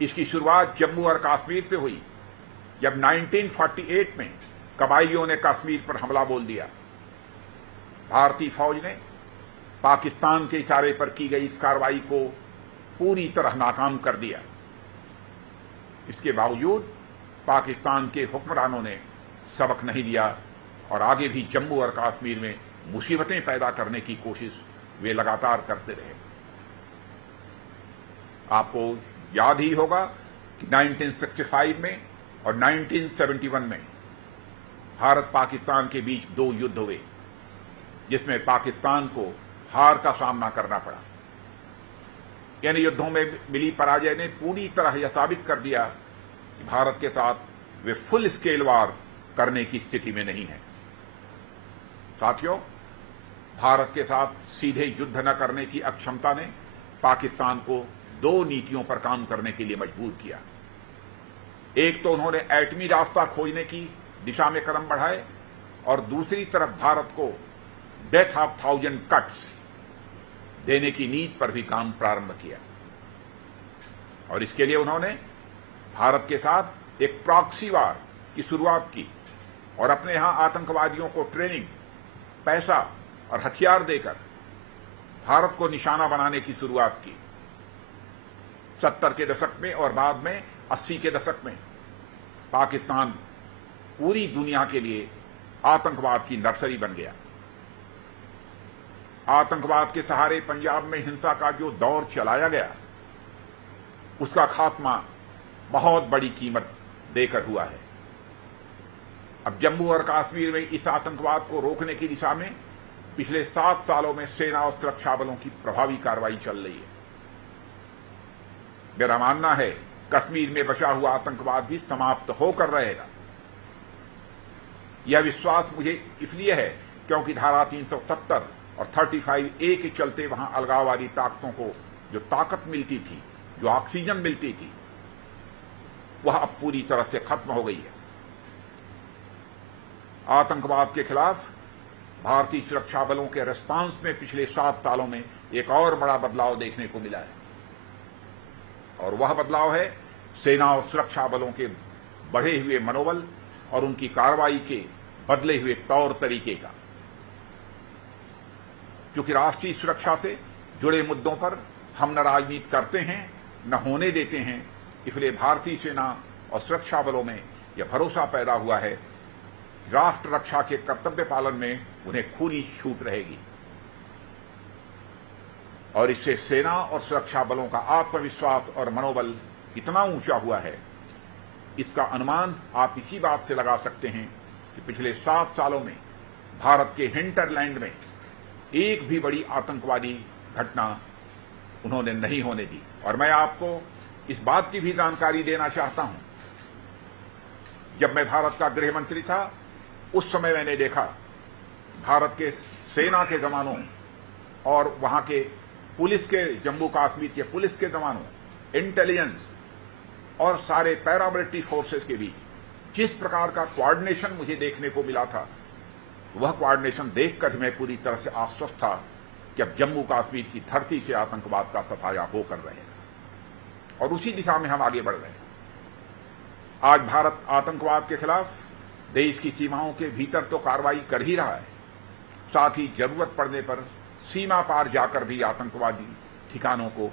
इसकी शुरुआत जम्मू और कश्मीर से हुई, जब 1948 में कबाइलियों ने कश्मीर पर हमला बोल दिया। भारतीय फौज ने पाकिस्तान के इशारे पर की गई इस कार्रवाई को पूरी तरह नाकाम कर दिया। इसके बावजूद पाकिस्तान के हुक्मरानों ने सबक नहीं लिया और आगे भी जम्मू और कश्मीर में मुसीबतें पैदा करने की कोशिश वे लगातार करते रहे। आपको याद ही होगा कि 1965 में और 1971 में भारत पाकिस्तान के बीच 2 युद्ध हुए, जिसमें पाकिस्तान को हार का सामना करना पड़ा। इन युद्धों में मिली पराजय ने पूरी तरह यह साबित कर दिया कि भारत के साथ वे फुल स्केल वार करने की स्थिति में नहीं है। साथियों, भारत के साथ सीधे युद्ध न करने की अक्षमता ने पाकिस्तान को 2 नीतियों पर काम करने के लिए मजबूर किया। एक तो उन्होंने एटमी रास्ता खोजने की दिशा में कदम बढ़ाए और दूसरी तरफ भारत को डेथ ऑफ 1000 कट्स देने की नीति पर भी काम प्रारंभ किया। और इसके लिए उन्होंने भारत के साथ एक प्रॉक्सी वार की शुरुआत की और अपने यहां आतंकवादियों को ट्रेनिंग, पैसा और हथियार देकर भारत को निशाना बनाने की शुरुआत की। 70 के दशक में और बाद में 80 के दशक में पाकिस्तान पूरी दुनिया के लिए आतंकवाद की नर्सरी बन गया। आतंकवाद के सहारे पंजाब में हिंसा का जो दौर चलाया गया, उसका खात्मा बहुत बड़ी कीमत देकर हुआ है। अब जम्मू और कश्मीर में इस आतंकवाद को रोकने की दिशा में पिछले 7 सालों में सेना और सुरक्षा बलों की प्रभावी कार्रवाई चल रही है। मेरा मानना है कश्मीर में बचा हुआ आतंकवाद भी समाप्त होकर रहेगा। यह विश्वास मुझे इसलिए है क्योंकि धारा 370 और 35A के चलते वहां अलगाववादी ताकतों को जो ताकत मिलती थी, जो ऑक्सीजन मिलती थी, वह अब पूरी तरह से खत्म हो गई है। आतंकवाद के खिलाफ भारतीय सुरक्षा बलों के रिस्पांस में पिछले 7 सालों में एक और बड़ा बदलाव देखने को मिला है, और वह बदलाव है सेना और सुरक्षा बलों के बढ़े हुए मनोबल और उनकी कार्रवाई के बदले हुए तौर तरीके का। क्योंकि राष्ट्रीय सुरक्षा से जुड़े मुद्दों पर हम न राजनीति करते हैं न होने देते हैं, इसलिए भारतीय सेना और सुरक्षा बलों में यह भरोसा पैदा हुआ है राष्ट्र रक्षा के कर्तव्य पालन में उन्हें पूरी छूट रहेगी। और इससे सेना और सुरक्षा बलों का आत्मविश्वास और मनोबल कितना ऊंचा हुआ है, इसका अनुमान आप इसी बात से लगा सकते हैं कि पिछले 7 सालों में भारत के हिंटरलैंड में एक भी बड़ी आतंकवादी घटना उन्होंने नहीं होने दी। और मैं आपको इस बात की भी जानकारी देना चाहता हूं, जब मैं भारत का गृह मंत्री था उस समय मैंने देखा भारत के सेना के जवानों और वहां के पुलिस के, जम्मू कश्मीर के पुलिस के जवानों, इंटेलिजेंस और सारे पैरामिलिट्री फोर्सेस के बीच जिस प्रकार का कोऑर्डिनेशन मुझे देखने को मिला था, वह कोऑर्डिनेशन देखकर मैं पूरी तरह से आश्वस्त था कि अब जम्मू कश्मीर की धरती से आतंकवाद का सफाया होकर रहेगा, और उसी दिशा में हम आगे बढ़ रहे हैं। आज भारत आतंकवाद के खिलाफ देश की सीमाओं के भीतर तो कार्रवाई कर ही रहा है, साथ ही जरूरत पड़ने पर सीमा पार जाकर भी आतंकवादी ठिकानों को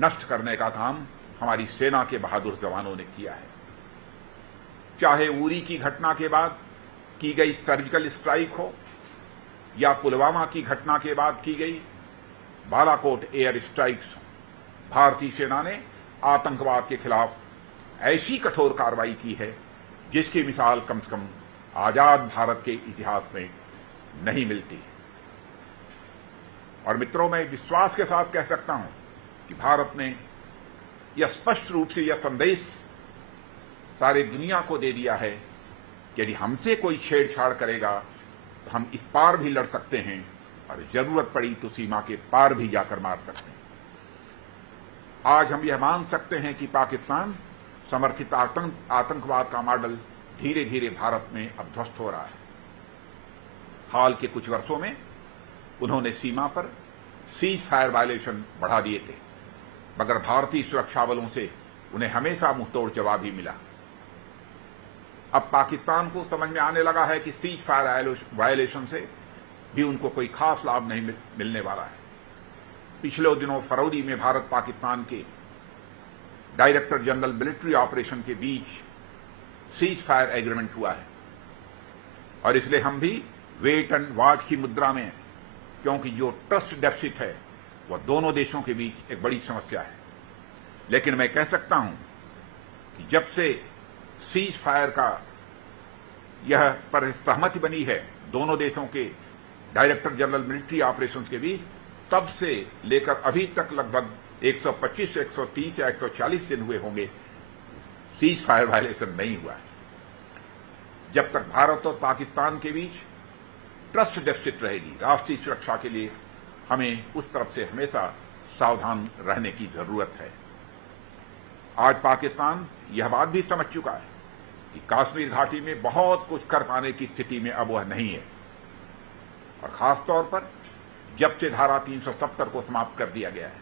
नष्ट करने का काम हमारी सेना के बहादुर जवानों ने किया है। चाहे उरी की घटना के बाद की गई सर्जिकल स्ट्राइक हो या पुलवामा की घटना के बाद की गई बालाकोट एयर स्ट्राइक्स, भारतीय सेना ने आतंकवाद के खिलाफ ऐसी कठोर कार्रवाई की है जिसकी मिसाल कम से कम आजाद भारत के इतिहास में नहीं मिलती। और मित्रों, मैं विश्वास के साथ कह सकता हूं कि भारत ने यह स्पष्ट रूप से यह संदेश सारी दुनिया को दे दिया है कि यदि हमसे कोई छेड़छाड़ करेगा तो हम इस पार भी लड़ सकते हैं और जरूरत पड़ी तो सीमा के पार भी जाकर मार सकते हैं। आज हम यह मान सकते हैं कि पाकिस्तान समर्थित आतंकवाद का मॉडल धीरे धीरे भारत में अब ध्वस्त हो रहा है। हाल के कुछ वर्षों में उन्होंने सीमा पर सीज फायर वायलेशन बढ़ा दिए थे, मगर भारतीय सुरक्षा बलों से उन्हें हमेशा मुंहतोड़ जवाब ही मिला। अब पाकिस्तान को समझ में आने लगा है कि सीज फायर वायलेशन से भी उनको कोई खास लाभ नहीं मिलने वाला है। पिछले दिनों फरवरी में भारत पाकिस्तान के डायरेक्टर जनरल मिलिट्री ऑपरेशन के बीच सीज फायर एग्रीमेंट हुआ है और इसलिए हम भी वेट एंड वॉच की मुद्रा में हैं, क्योंकि जो ट्रस्ट डेफिसिट है वह दोनों देशों के बीच एक बड़ी समस्या है। लेकिन मैं कह सकता हूं कि जब से सीज फायर का यह पर सहमति बनी है दोनों देशों के डायरेक्टर जनरल मिलिट्री ऑपरेशंस के बीच, तब से लेकर अभी तक लगभग 125, 130 या 140 दिन हुए होंगे, सीज फायर वायलेशन नहीं हुआ है। जब तक भारत और पाकिस्तान के बीच ट्रस्ट डेफिसिट रहेगी, राष्ट्रीय सुरक्षा के लिए हमें उस तरफ से हमेशा सावधान रहने की जरूरत है। आज पाकिस्तान यह बात भी समझ चुका है कि कश्मीर घाटी में बहुत कुछ कर पाने की स्थिति में अब वह नहीं है, और खासतौर पर जब से धारा 370 को समाप्त कर दिया गया है।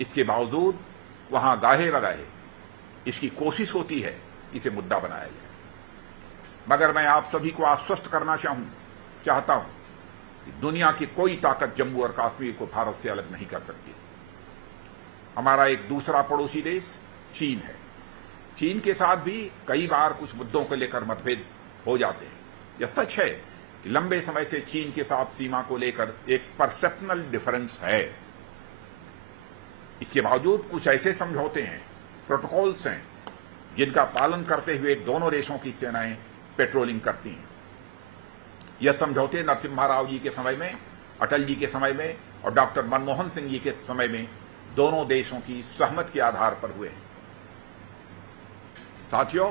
इसके बावजूद वहां गाहे बगाहे इसकी कोशिश होती है इसे मुद्दा बनाया जाए। मगर मैं आप सभी को आश्वस्त करना चाहता हूं कि दुनिया की कोई ताकत जम्मू और कश्मीर को भारत से अलग नहीं कर सकती। हमारा एक दूसरा पड़ोसी देश चीन है। चीन के साथ भी कई बार कुछ मुद्दों को लेकर मतभेद हो जाते हैं। यह सच है कि लंबे समय से चीन के साथ सीमा को लेकर एक परसेप्शनल डिफरेंस है। इसके बावजूद कुछ ऐसे समझौते हैं, प्रोटोकॉल्स हैं, जिनका पालन करते हुए दोनों देशों की सेनाएं पेट्रोलिंग करती हैं। यह समझौते नरसिम्हा राव जी के समय में, अटल जी के समय में और डॉक्टर मनमोहन सिंह जी के समय में दोनों देशों की सहमति के आधार पर हुए हैं। साथियों,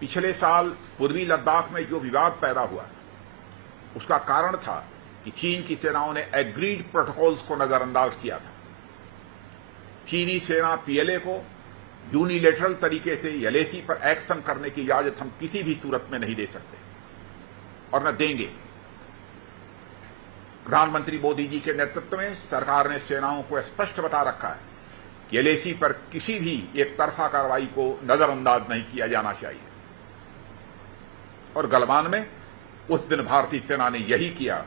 पिछले साल पूर्वी लद्दाख में जो विवाद पैदा हुआ उसका कारण था कि चीन की सेनाओं ने एग्रीड प्रोटोकॉल्स को नजरअंदाज किया था। चीनी सेना पीएलए को यूनिलेटरल तरीके से एलएसी पर एक्शन करने की इजाजत हम किसी भी सूरत में नहीं दे सकते और न देंगे। प्रधानमंत्री मोदी जी के नेतृत्व में सरकार ने सेनाओं को स्पष्ट बता रखा है कि एलएसी पर किसी भी एक तरफा कार्रवाई को नजरअंदाज नहीं किया जाना चाहिए। और गलवान में उस दिन भारतीय सेना ने यही किया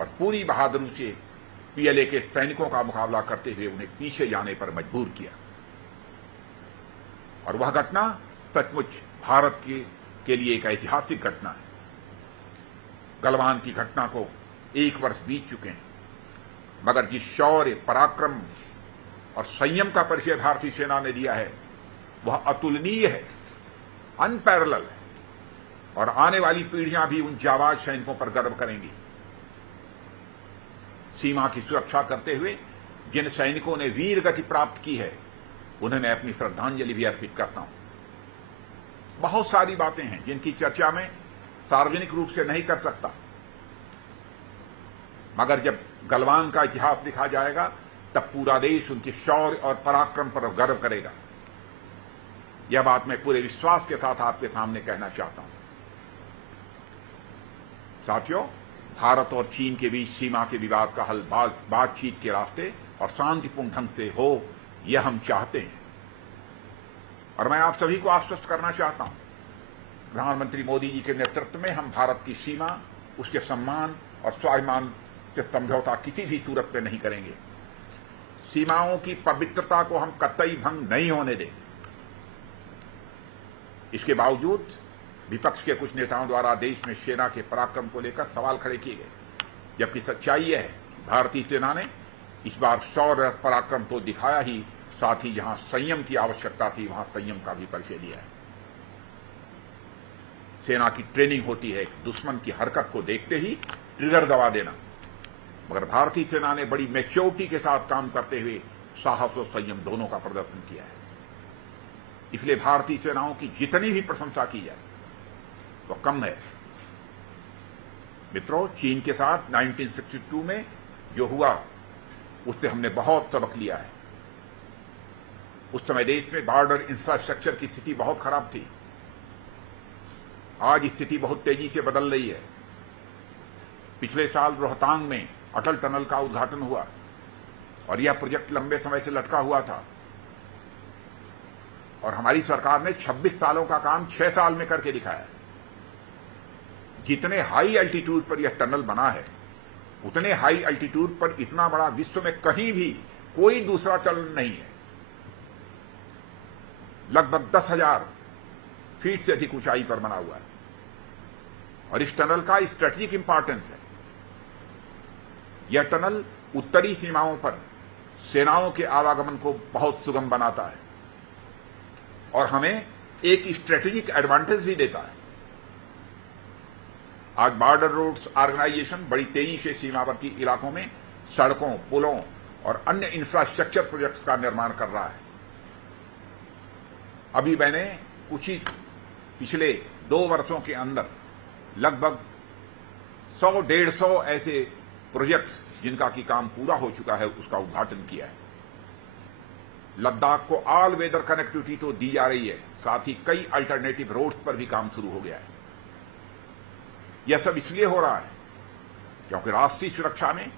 और पूरी बहादुरी से पीएलए के सैनिकों का मुकाबला करते हुए उन्हें पीछे जाने पर मजबूर किया। और वह घटना सचमुच भारत के लिए एक ऐतिहासिक घटना है। गलवान की घटना को 1 वर्ष बीत चुके हैं, मगर जिस शौर्य, पराक्रम और संयम का परिचय भारतीय सेना ने दिया है वह अतुलनीय है, अनपैरेलल है, और आने वाली पीढ़ियां भी उन जाबाज सैनिकों पर गर्व करेंगी। सीमा की सुरक्षा करते हुए जिन सैनिकों ने वीर गति प्राप्त की है उन्हें मैं अपनी श्रद्धांजलि भी अर्पित करता हूं। बहुत सारी बातें हैं जिनकी चर्चा मैं सार्वजनिक रूप से नहीं कर सकता, मगर जब गलवान का इतिहास लिखा जाएगा तब पूरा देश उनके शौर्य और पराक्रम पर गर्व करेगा। यह बात मैं पूरे विश्वास के साथ आपके सामने कहना चाहता हूं। साथियों, भारत और चीन के बीच सीमा के विवाद का हल बातचीत के रास्ते और शांतिपूर्ण ढंग से हो, यह हम चाहते हैं। और मैं आप सभी को आश्वस्त करना चाहता हूं, प्रधानमंत्री मोदी जी के नेतृत्व में हम भारत की सीमा, उसके सम्मान और स्वाभिमान से समझौता किसी भी सूरत में नहीं करेंगे। सीमाओं की पवित्रता को हम कतई भंग नहीं होने देंगे। इसके बावजूद विपक्ष के कुछ नेताओं द्वारा देश में सेना के पराक्रम को लेकर सवाल खड़े किए गए, जबकि सच्चाई यह है कि भारतीय सेना ने इस बार शौर्य पराक्रम तो दिखाया ही, साथ ही जहां संयम की आवश्यकता थी वहां संयम का भी परिचय दिया है। सेना की ट्रेनिंग होती है एक दुश्मन की हरकत को देखते ही ट्रिगर दबा देना, मगर भारतीय सेना ने बड़ी मैच्योरिटी के साथ काम करते हुए साहस और संयम दोनों का प्रदर्शन किया है। इसलिए भारतीय सेनाओं की जितनी भी प्रशंसा की जाए वो कम है। मित्रों, चीन के साथ 1962 में जो हुआ उससे हमने बहुत सबक लिया है। उस समय देश में बॉर्डर इंफ्रास्ट्रक्चर की स्थिति बहुत खराब थी। आज स्थिति बहुत तेजी से बदल रही है। पिछले साल रोहतांग में अटल टनल का उद्घाटन हुआ और यह प्रोजेक्ट लंबे समय से लटका हुआ था और हमारी सरकार ने 26 सालों का काम 6 साल में करके दिखाया। जितने हाई एल्टीट्यूड पर यह टनल बना है, उतने हाई एल्टीट्यूड पर इतना बड़ा विश्व में कहीं भी कोई दूसरा टनल नहीं है। लगभग 10,000 फीट से अधिक ऊंचाई पर बना हुआ है और इस टनल का स्ट्रेटेजिक इंपॉर्टेंस है। यह टनल उत्तरी सीमाओं पर सेनाओं के आवागमन को बहुत सुगम बनाता है और हमें एक स्ट्रेटेजिक एडवांटेज भी देता है। आज बॉर्डर रोड्स ऑर्गेनाइजेशन बड़ी तेजी से सीमावर्ती इलाकों में सड़कों, पुलों और अन्य इंफ्रास्ट्रक्चर प्रोजेक्ट्स का निर्माण कर रहा है। अभी मैंने कुछ ही पिछले 2 वर्षों के अंदर लगभग 100-150 ऐसे प्रोजेक्ट्स जिनका कि काम पूरा हो चुका है उसका उद्घाटन किया है। लद्दाख को ऑल वेदर कनेक्टिविटी तो दी जा रही है, साथ ही कई अल्टरनेटिव रोड्स पर भी काम शुरू हो गया है। यह सब इसलिए हो रहा है क्योंकि राष्ट्रीय सुरक्षा में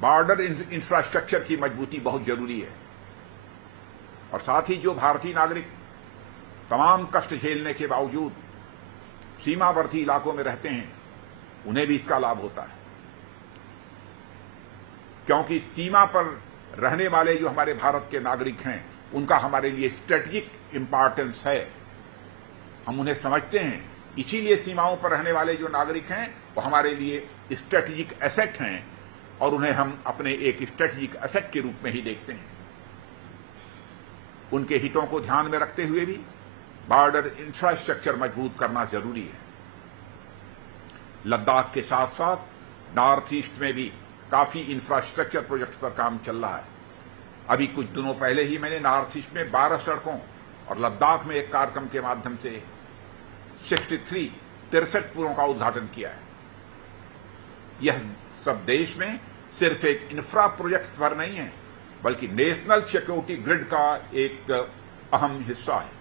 बॉर्डर इंफ्रास्ट्रक्चर की मजबूती बहुत जरूरी है और साथ ही जो भारतीय नागरिक तमाम कष्ट झेलने के बावजूद सीमावर्ती इलाकों में रहते हैं, उन्हें भी इसका लाभ होता है क्योंकि सीमा पर रहने वाले जो हमारे भारत के नागरिक हैं, उनका हमारे लिए स्ट्रेटेजिक इंपॉर्टेंस है। हम उन्हें समझते हैं, इसीलिए सीमाओं पर रहने वाले जो नागरिक हैं वो हमारे लिए स्ट्रेटेजिक एसेट हैं और उन्हें हम अपने एक स्ट्रेटेजिक एसेट के रूप में ही देखते हैं। उनके हितों को ध्यान में रखते हुए भी बॉर्डर इंफ्रास्ट्रक्चर मजबूत करना जरूरी है। लद्दाख के साथ साथ नॉर्थ ईस्ट में भी काफी इंफ्रास्ट्रक्चर प्रोजेक्ट पर काम चल रहा है। अभी कुछ दिनों पहले ही मैंने नॉर्थ ईस्ट में 12 सड़कों और लद्दाख में एक कार्यक्रम के माध्यम से 63 पुलों का उद्घाटन किया है। यह सब देश में सिर्फ एक इंफ्रा प्रोजेक्ट्स पर नहीं है, बल्कि नेशनल सिक्योरिटी ग्रिड का एक अहम हिस्सा है।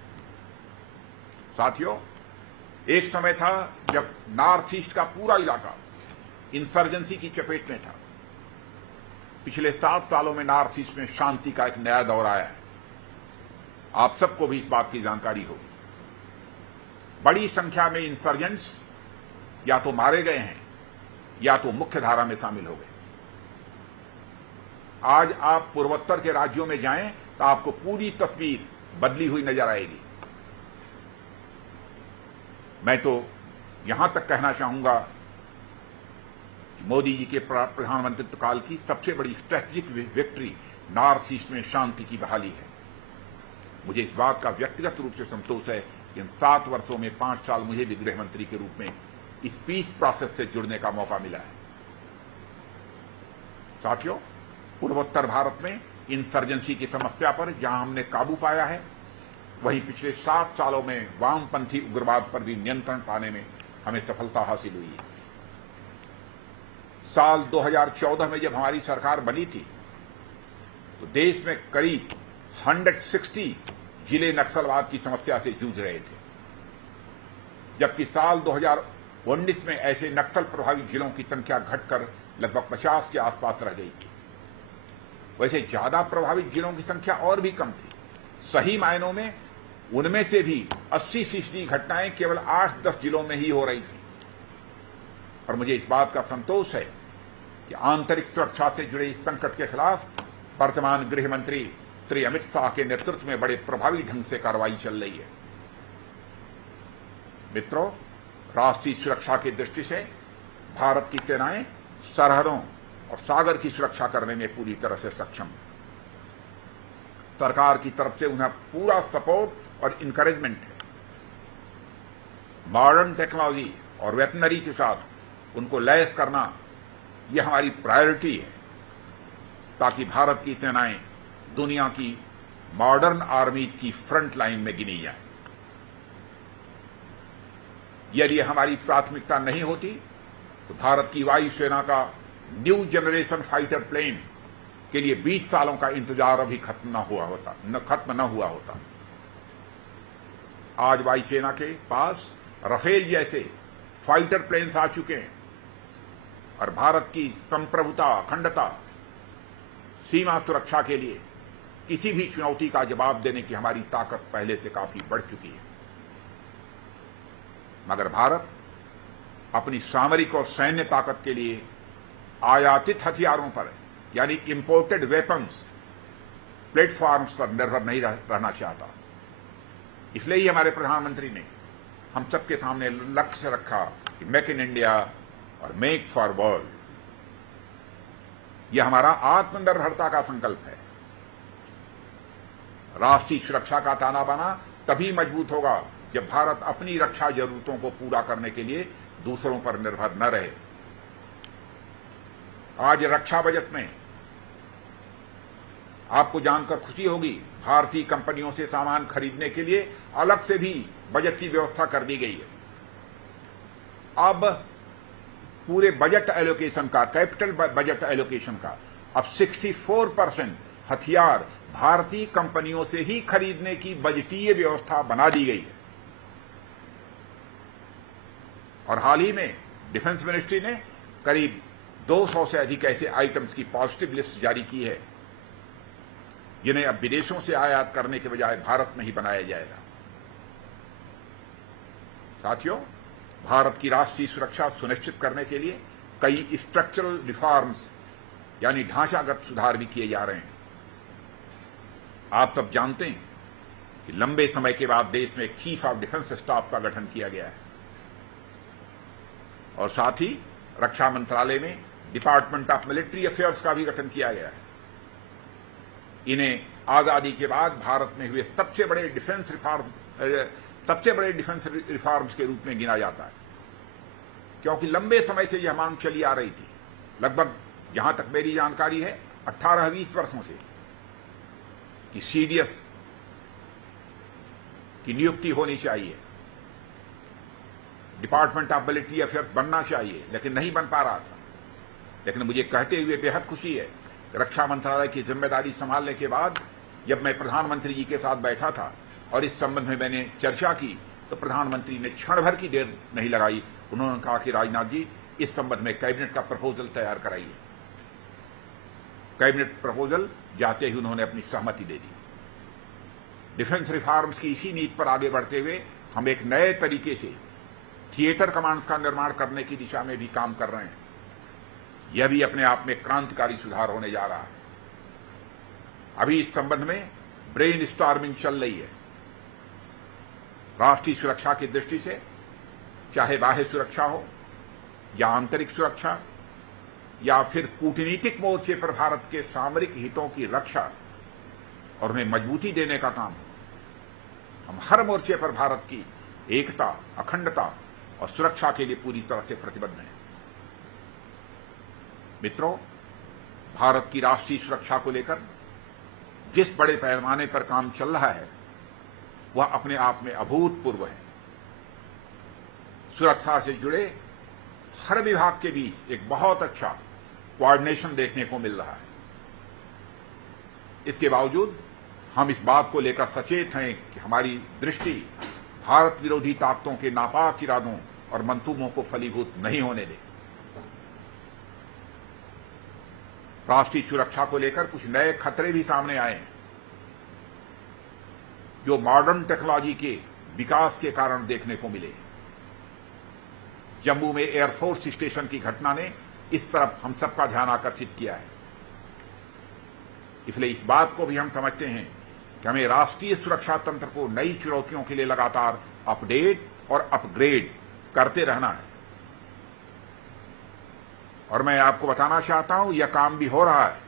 साथियों, एक समय था जब नॉर्थ ईस्ट का पूरा इलाका इंसर्जेंसी की चपेट में था। पिछले 7 सालों में नॉर्थ ईस्ट में शांति का एक नया दौर आया है। आप सबको भी इस बात की जानकारी होगी। बड़ी संख्या में इंसर्जेंट्स या तो मारे गए हैं या तो मुख्य धारा में शामिल हो गए। आज आप पूर्वोत्तर के राज्यों में जाएं तो आपको पूरी तस्वीर बदली हुई नजर आएगी। मैं तो यहां तक कहना चाहूंगा कि मोदी जी के प्रधानमंत्रित्व काल की सबसे बड़ी स्ट्रेटेजिक विक्ट्री नॉर्थ ईस्ट में शांति की बहाली है। मुझे इस बात का व्यक्तिगत रूप से संतोष है कि इन 7 वर्षों में 5 साल मुझे भी गृह मंत्री के रूप में इस पीस प्रोसेस से जुड़ने का मौका मिला है। साथियों, पूर्वोत्तर भारत में इंसर्जेंसी की समस्या पर जहां हमने काबू पाया है, वहीं पिछले 7 सालों में वामपंथी उग्रवाद पर भी नियंत्रण पाने में हमें सफलता हासिल हुई है। साल 2014 में जब हमारी सरकार बनी थी तो देश में करीब 160 जिले नक्सलवाद की समस्या से जूझ रहे थे, जबकि साल 2019 में ऐसे नक्सल प्रभावित जिलों की संख्या घटकर लगभग 50 के आसपास रह गई थी। वैसे ज्यादा प्रभावित जिलों की संख्या और भी कम थी। सही मायनों में उनमें से भी 80% घटनाएं केवल 8-10 जिलों में ही हो रही थी। और मुझे इस बात का संतोष है कि आंतरिक सुरक्षा से जुड़े इस संकट के खिलाफ वर्तमान गृह मंत्री श्री अमित शाह के नेतृत्व में बड़े प्रभावी ढंग से कार्रवाई चल रही है। मित्रों, राष्ट्रीय सुरक्षा की दृष्टि से भारत की सेनाएं सरहदों और सागर की सुरक्षा करने में पूरी तरह से सक्षम है। सरकार की तरफ से उन्हें पूरा सपोर्ट और इंकरेजमेंट है। मॉडर्न टेक्नोलॉजी और वेपनरी के साथ उनको लैस करना यह हमारी प्रायोरिटी है, ताकि भारत की सेनाएं दुनिया की मॉडर्न आर्मीज की फ्रंट लाइन में गिनी जाए। यदि हमारी प्राथमिकता नहीं होती तो भारत की वायुसेना का न्यू जनरेशन फाइटर प्लेन के लिए 20 सालों का इंतजार अभी खत्म न हुआ होता। आज वायुसेना के पास राफेल जैसे फाइटर प्लेन्स आ चुके हैं और भारत की संप्रभुता, अखंडता, सीमा सुरक्षा के लिए किसी भी चुनौती का जवाब देने की हमारी ताकत पहले से काफी बढ़ चुकी है। मगर भारत अपनी सामरिक और सैन्य ताकत के लिए आयातित हथियारों पर, यानी इंपोर्टेड वेपन्स प्लेटफॉर्म्स पर निर्भर नहीं रहना चाहता। इसलिए ही हमारे प्रधानमंत्री ने हम सबके सामने लक्ष्य रखा कि मेक इन इंडिया और मेक फॉर वर्ल्ड। यह हमारा आत्मनिर्भरता का संकल्प है। राष्ट्रीय सुरक्षा का ताना बाना तभी मजबूत होगा जब भारत अपनी रक्षा जरूरतों को पूरा करने के लिए दूसरों पर निर्भर न रहे। आज रक्षा बजट में आपको जानकर खुशी होगी, भारतीय कंपनियों से सामान खरीदने के लिए अलग से भी बजट की व्यवस्था कर दी गई है। अब पूरे बजट एलोकेशन का, कैपिटल बजट एलोकेशन का अब 64% हथियार भारतीय कंपनियों से ही खरीदने की बजटीय व्यवस्था बना दी गई है। और हाल ही में डिफेंस मिनिस्ट्री ने करीब 200 से अधिक ऐसे आइटम्स की पॉजिटिव लिस्ट जारी की है जिन्हें अब विदेशों से आयात करने के बजाय भारत में ही बनाया जाएगा। साथियों, भारत की राष्ट्रीय सुरक्षा सुनिश्चित करने के लिए कई स्ट्रक्चरल रिफॉर्म्स यानी ढांचागत सुधार भी किए जा रहे हैं। आप सब जानते हैं कि लंबे समय के बाद देश में एक चीफ ऑफ डिफेंस स्टाफ का गठन किया गया है और साथ ही रक्षा मंत्रालय में डिपार्टमेंट ऑफ मिलिट्री अफेयर्स का भी गठन किया गया है। इन्हें आजादी के बाद भारत में हुए सबसे बड़े डिफेंस रिफॉर्म्स के रूप में गिना जाता है, क्योंकि लंबे समय से यह मांग चली आ रही थी। लगभग जहां तक मेरी जानकारी है 18-20 वर्षों से कि सीडीएस की नियुक्ति होनी चाहिए, डिपार्टमेंट ऑफ मिलिट्री अफेयर्स बनना चाहिए, लेकिन नहीं बन पा रहा था। लेकिन मुझे कहते हुए बेहद खुशी है कि रक्षा मंत्रालय की जिम्मेदारी संभालने के बाद जब मैं प्रधानमंत्री जी के साथ बैठा था और इस संबंध में मैंने चर्चा की तो प्रधानमंत्री ने क्षण भर की देर नहीं लगाई। उन्होंने कहा कि राजनाथ जी, इस संबंध में कैबिनेट का प्रपोजल तैयार कराइए। कैबिनेट प्रपोजल जाते ही उन्होंने अपनी सहमति दे दी। डिफेंस रिफॉर्म्स की इसी नीति पर आगे बढ़ते हुए हम एक नए तरीके से थिएटर कमांड्स का निर्माण करने की दिशा में भी काम कर रहे हैं। यह भी अपने आप में क्रांतिकारी सुधार होने जा रहा है। अभी इस संबंध में ब्रेन स्टॉर्मिंग चल रही है। राष्ट्रीय सुरक्षा की दृष्टि से चाहे बाह्य सुरक्षा हो या आंतरिक सुरक्षा या फिर कूटनीतिक मोर्चे पर भारत के सामरिक हितों की रक्षा और उन्हें मजबूती देने का काम, हम हर मोर्चे पर भारत की एकता, अखंडता और सुरक्षा के लिए पूरी तरह से प्रतिबद्ध हैं। मित्रों, भारत की राष्ट्रीय सुरक्षा को लेकर जिस बड़े पैमाने पर काम चल रहा है वह अपने आप में अभूतपूर्व है। सुरक्षा से जुड़े हर विभाग के बीच एक बहुत अच्छा कोऑर्डिनेशन देखने को मिल रहा है। इसके बावजूद हम इस बात को लेकर सचेत हैं कि हमारी दृष्टि भारत विरोधी ताकतों के नापाक इरादों और मंसूबों को फलीभूत नहीं होने दे। राष्ट्रीय सुरक्षा को लेकर कुछ नए खतरे भी सामने आए हैं जो मॉडर्न टेक्नोलॉजी के विकास के कारण देखने को मिले। जम्मू में एयरफोर्स स्टेशन की घटना ने इस तरफ हम सबका ध्यान आकर्षित किया है। इसलिए इस बात को भी हम समझते हैं कि हमें राष्ट्रीय सुरक्षा तंत्र को नई चुनौतियों के लिए लगातार अपडेट और अपग्रेड करते रहना है। और मैं आपको बताना चाहता हूं, यह काम भी हो रहा है।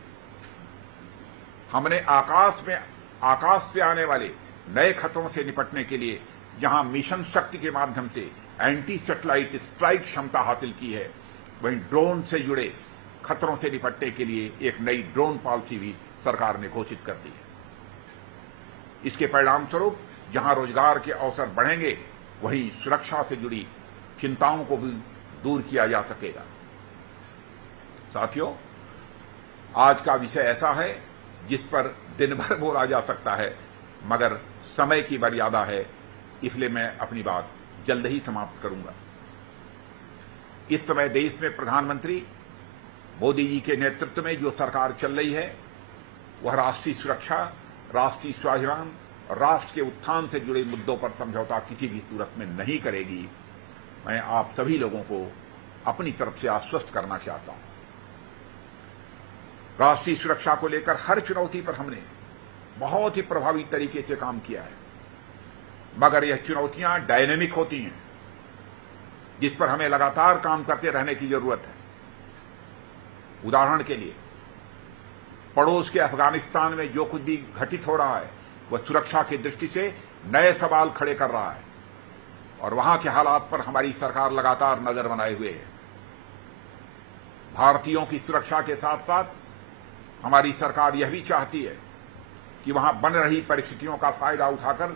हमने आकाश से आने वाले नए खतरों से निपटने के लिए जहां मिशन शक्ति के माध्यम से एंटी सैटेलाइट स्ट्राइक क्षमता हासिल की है, वहीं ड्रोन से जुड़े खतरों से निपटने के लिए एक नई ड्रोन पॉलिसी भी सरकार ने घोषित कर दी है। इसके परिणाम स्वरूप जहां रोजगार के अवसर बढ़ेंगे, वहीं सुरक्षा से जुड़ी चिंताओं को भी दूर किया जा सकेगा। साथियों, आज का विषय ऐसा है जिस पर दिन भर बोला जा सकता है, मगर समय की मर्यादा है, इसलिए मैं अपनी बात जल्द ही समाप्त करूंगा। इस समय देश में प्रधानमंत्री मोदी जी के नेतृत्व में जो सरकार चल रही है वह राष्ट्रीय सुरक्षा, राष्ट्रीय स्वाभिमान और राष्ट्र के उत्थान से जुड़े मुद्दों पर समझौता किसी भी सूरत में नहीं करेगी। मैं आप सभी लोगों को अपनी तरफ से आश्वस्त करना चाहता हूं। राष्ट्रीय सुरक्षा को लेकर हर चुनौती पर हमने बहुत ही प्रभावी तरीके से काम किया है, मगर यह चुनौतियां डायनेमिक होती हैं, जिस पर हमें लगातार काम करते रहने की जरूरत है। उदाहरण के लिए, पड़ोस के अफगानिस्तान में जो कुछ भी घटित हो रहा है वह सुरक्षा की दृष्टि से नए सवाल खड़े कर रहा है और वहां के हालात पर हमारी सरकार लगातार नजर बनाए हुए है। भारतीयों की सुरक्षा के साथ साथ हमारी सरकार यह भी चाहती है कि वहां बन रही परिस्थितियों का फायदा उठाकर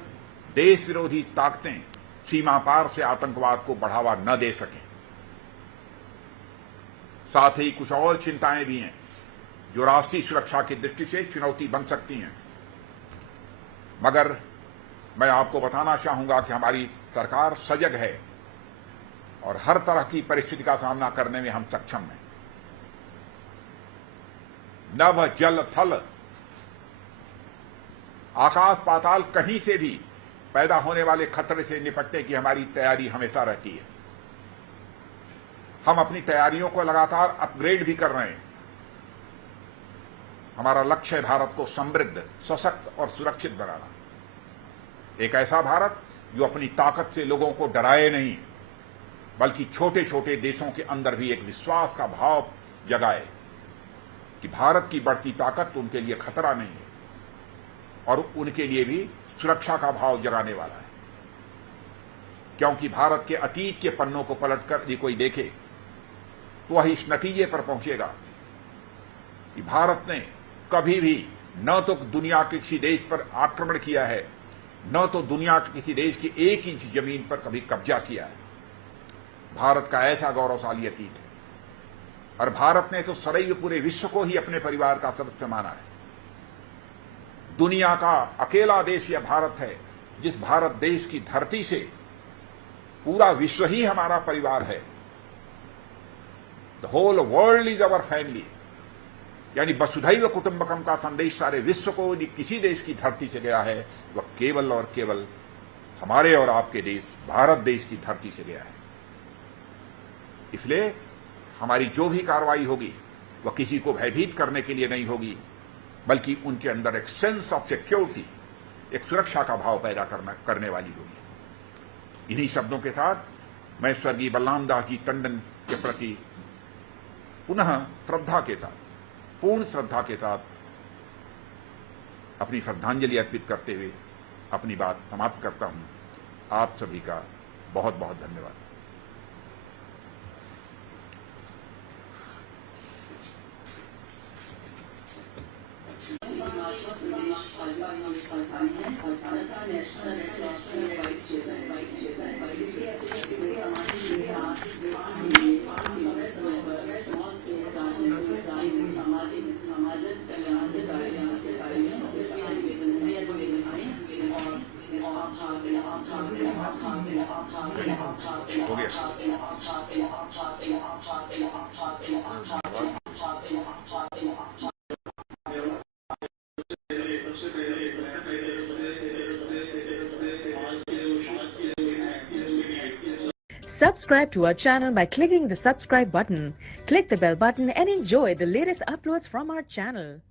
देश विरोधी ताकतें सीमा पार से आतंकवाद को बढ़ावा न दे सकें। साथ ही कुछ और चिंताएं भी हैं जो राष्ट्रीय सुरक्षा की दृष्टि से चुनौती बन सकती हैं, मगर मैं आपको बताना चाहूंगा कि हमारी सरकार सजग है और हर तरह की परिस्थिति का सामना करने में हम सक्षम हैं। नभ, जल, थल, आकाश पाताल कहीं से भी पैदा होने वाले खतरे से निपटने की हमारी तैयारी हमेशा रहती है। हम अपनी तैयारियों को लगातार अपग्रेड भी कर रहे हैं। हमारा लक्ष्य है भारत को समृद्ध, सशक्त और सुरक्षित बनाना। एक ऐसा भारत जो अपनी ताकत से लोगों को डराए नहीं, बल्कि छोटे छोटे देशों के अंदर भी एक विश्वास का भाव जगाए कि भारत की बढ़ती ताकत उनके लिए खतरा नहीं है और उनके लिए भी सुरक्षा का भाव जगाने वाला है। क्योंकि भारत के अतीत के पन्नों को पलटकर यदि कोई देखे तो वह इस नतीजे पर पहुंचेगा कि भारत ने कभी भी न तो दुनिया के किसी देश पर आक्रमण किया है, न तो दुनिया के किसी देश की 1 इंच जमीन पर कभी कब्जा किया है। भारत का ऐसा गौरवशाली अतीत है और भारत ने तो सदैव पूरे विश्व को ही अपने परिवार का सदस्य माना है। दुनिया का अकेला देश यह भारत है जिस भारत देश की धरती से पूरा विश्व ही हमारा परिवार है। The whole world is our family, यानी वसुधैव कुटुंबकम का संदेश सारे विश्व को यदि किसी देश की धरती से गया है वह केवल और केवल हमारे और आपके देश भारत देश की धरती से गया है। इसलिए हमारी जो भी कार्रवाई होगी वह किसी को भयभीत करने के लिए नहीं होगी, बल्कि उनके अंदर एक सेंस ऑफ सिक्योरिटी, एक सुरक्षा का भाव पैदा करने वाली होगी। इन्हीं शब्दों के साथ मैं स्वर्गीय बलराम दास जी टंडन के प्रति पुनः श्रद्धा के साथ, पूर्ण श्रद्धा के साथ अपनी श्रद्धांजलि अर्पित करते हुए अपनी बात समाप्त करता हूं। आप सभी का बहुत बहुत धन्यवाद। हिमाचल प्रदेश भाजपा संस्थान है और भाजपा नेशनल रेड क्रॉस में वाइस चेयरमैन। इसके अतिरिक्त सामाजिक समय पर समाज सेवा, सामाजिक कल्याण के बारे में निवेदन Subscribe to our channel by clicking the subscribe button. Click the bell button and enjoy the latest uploads from our channel.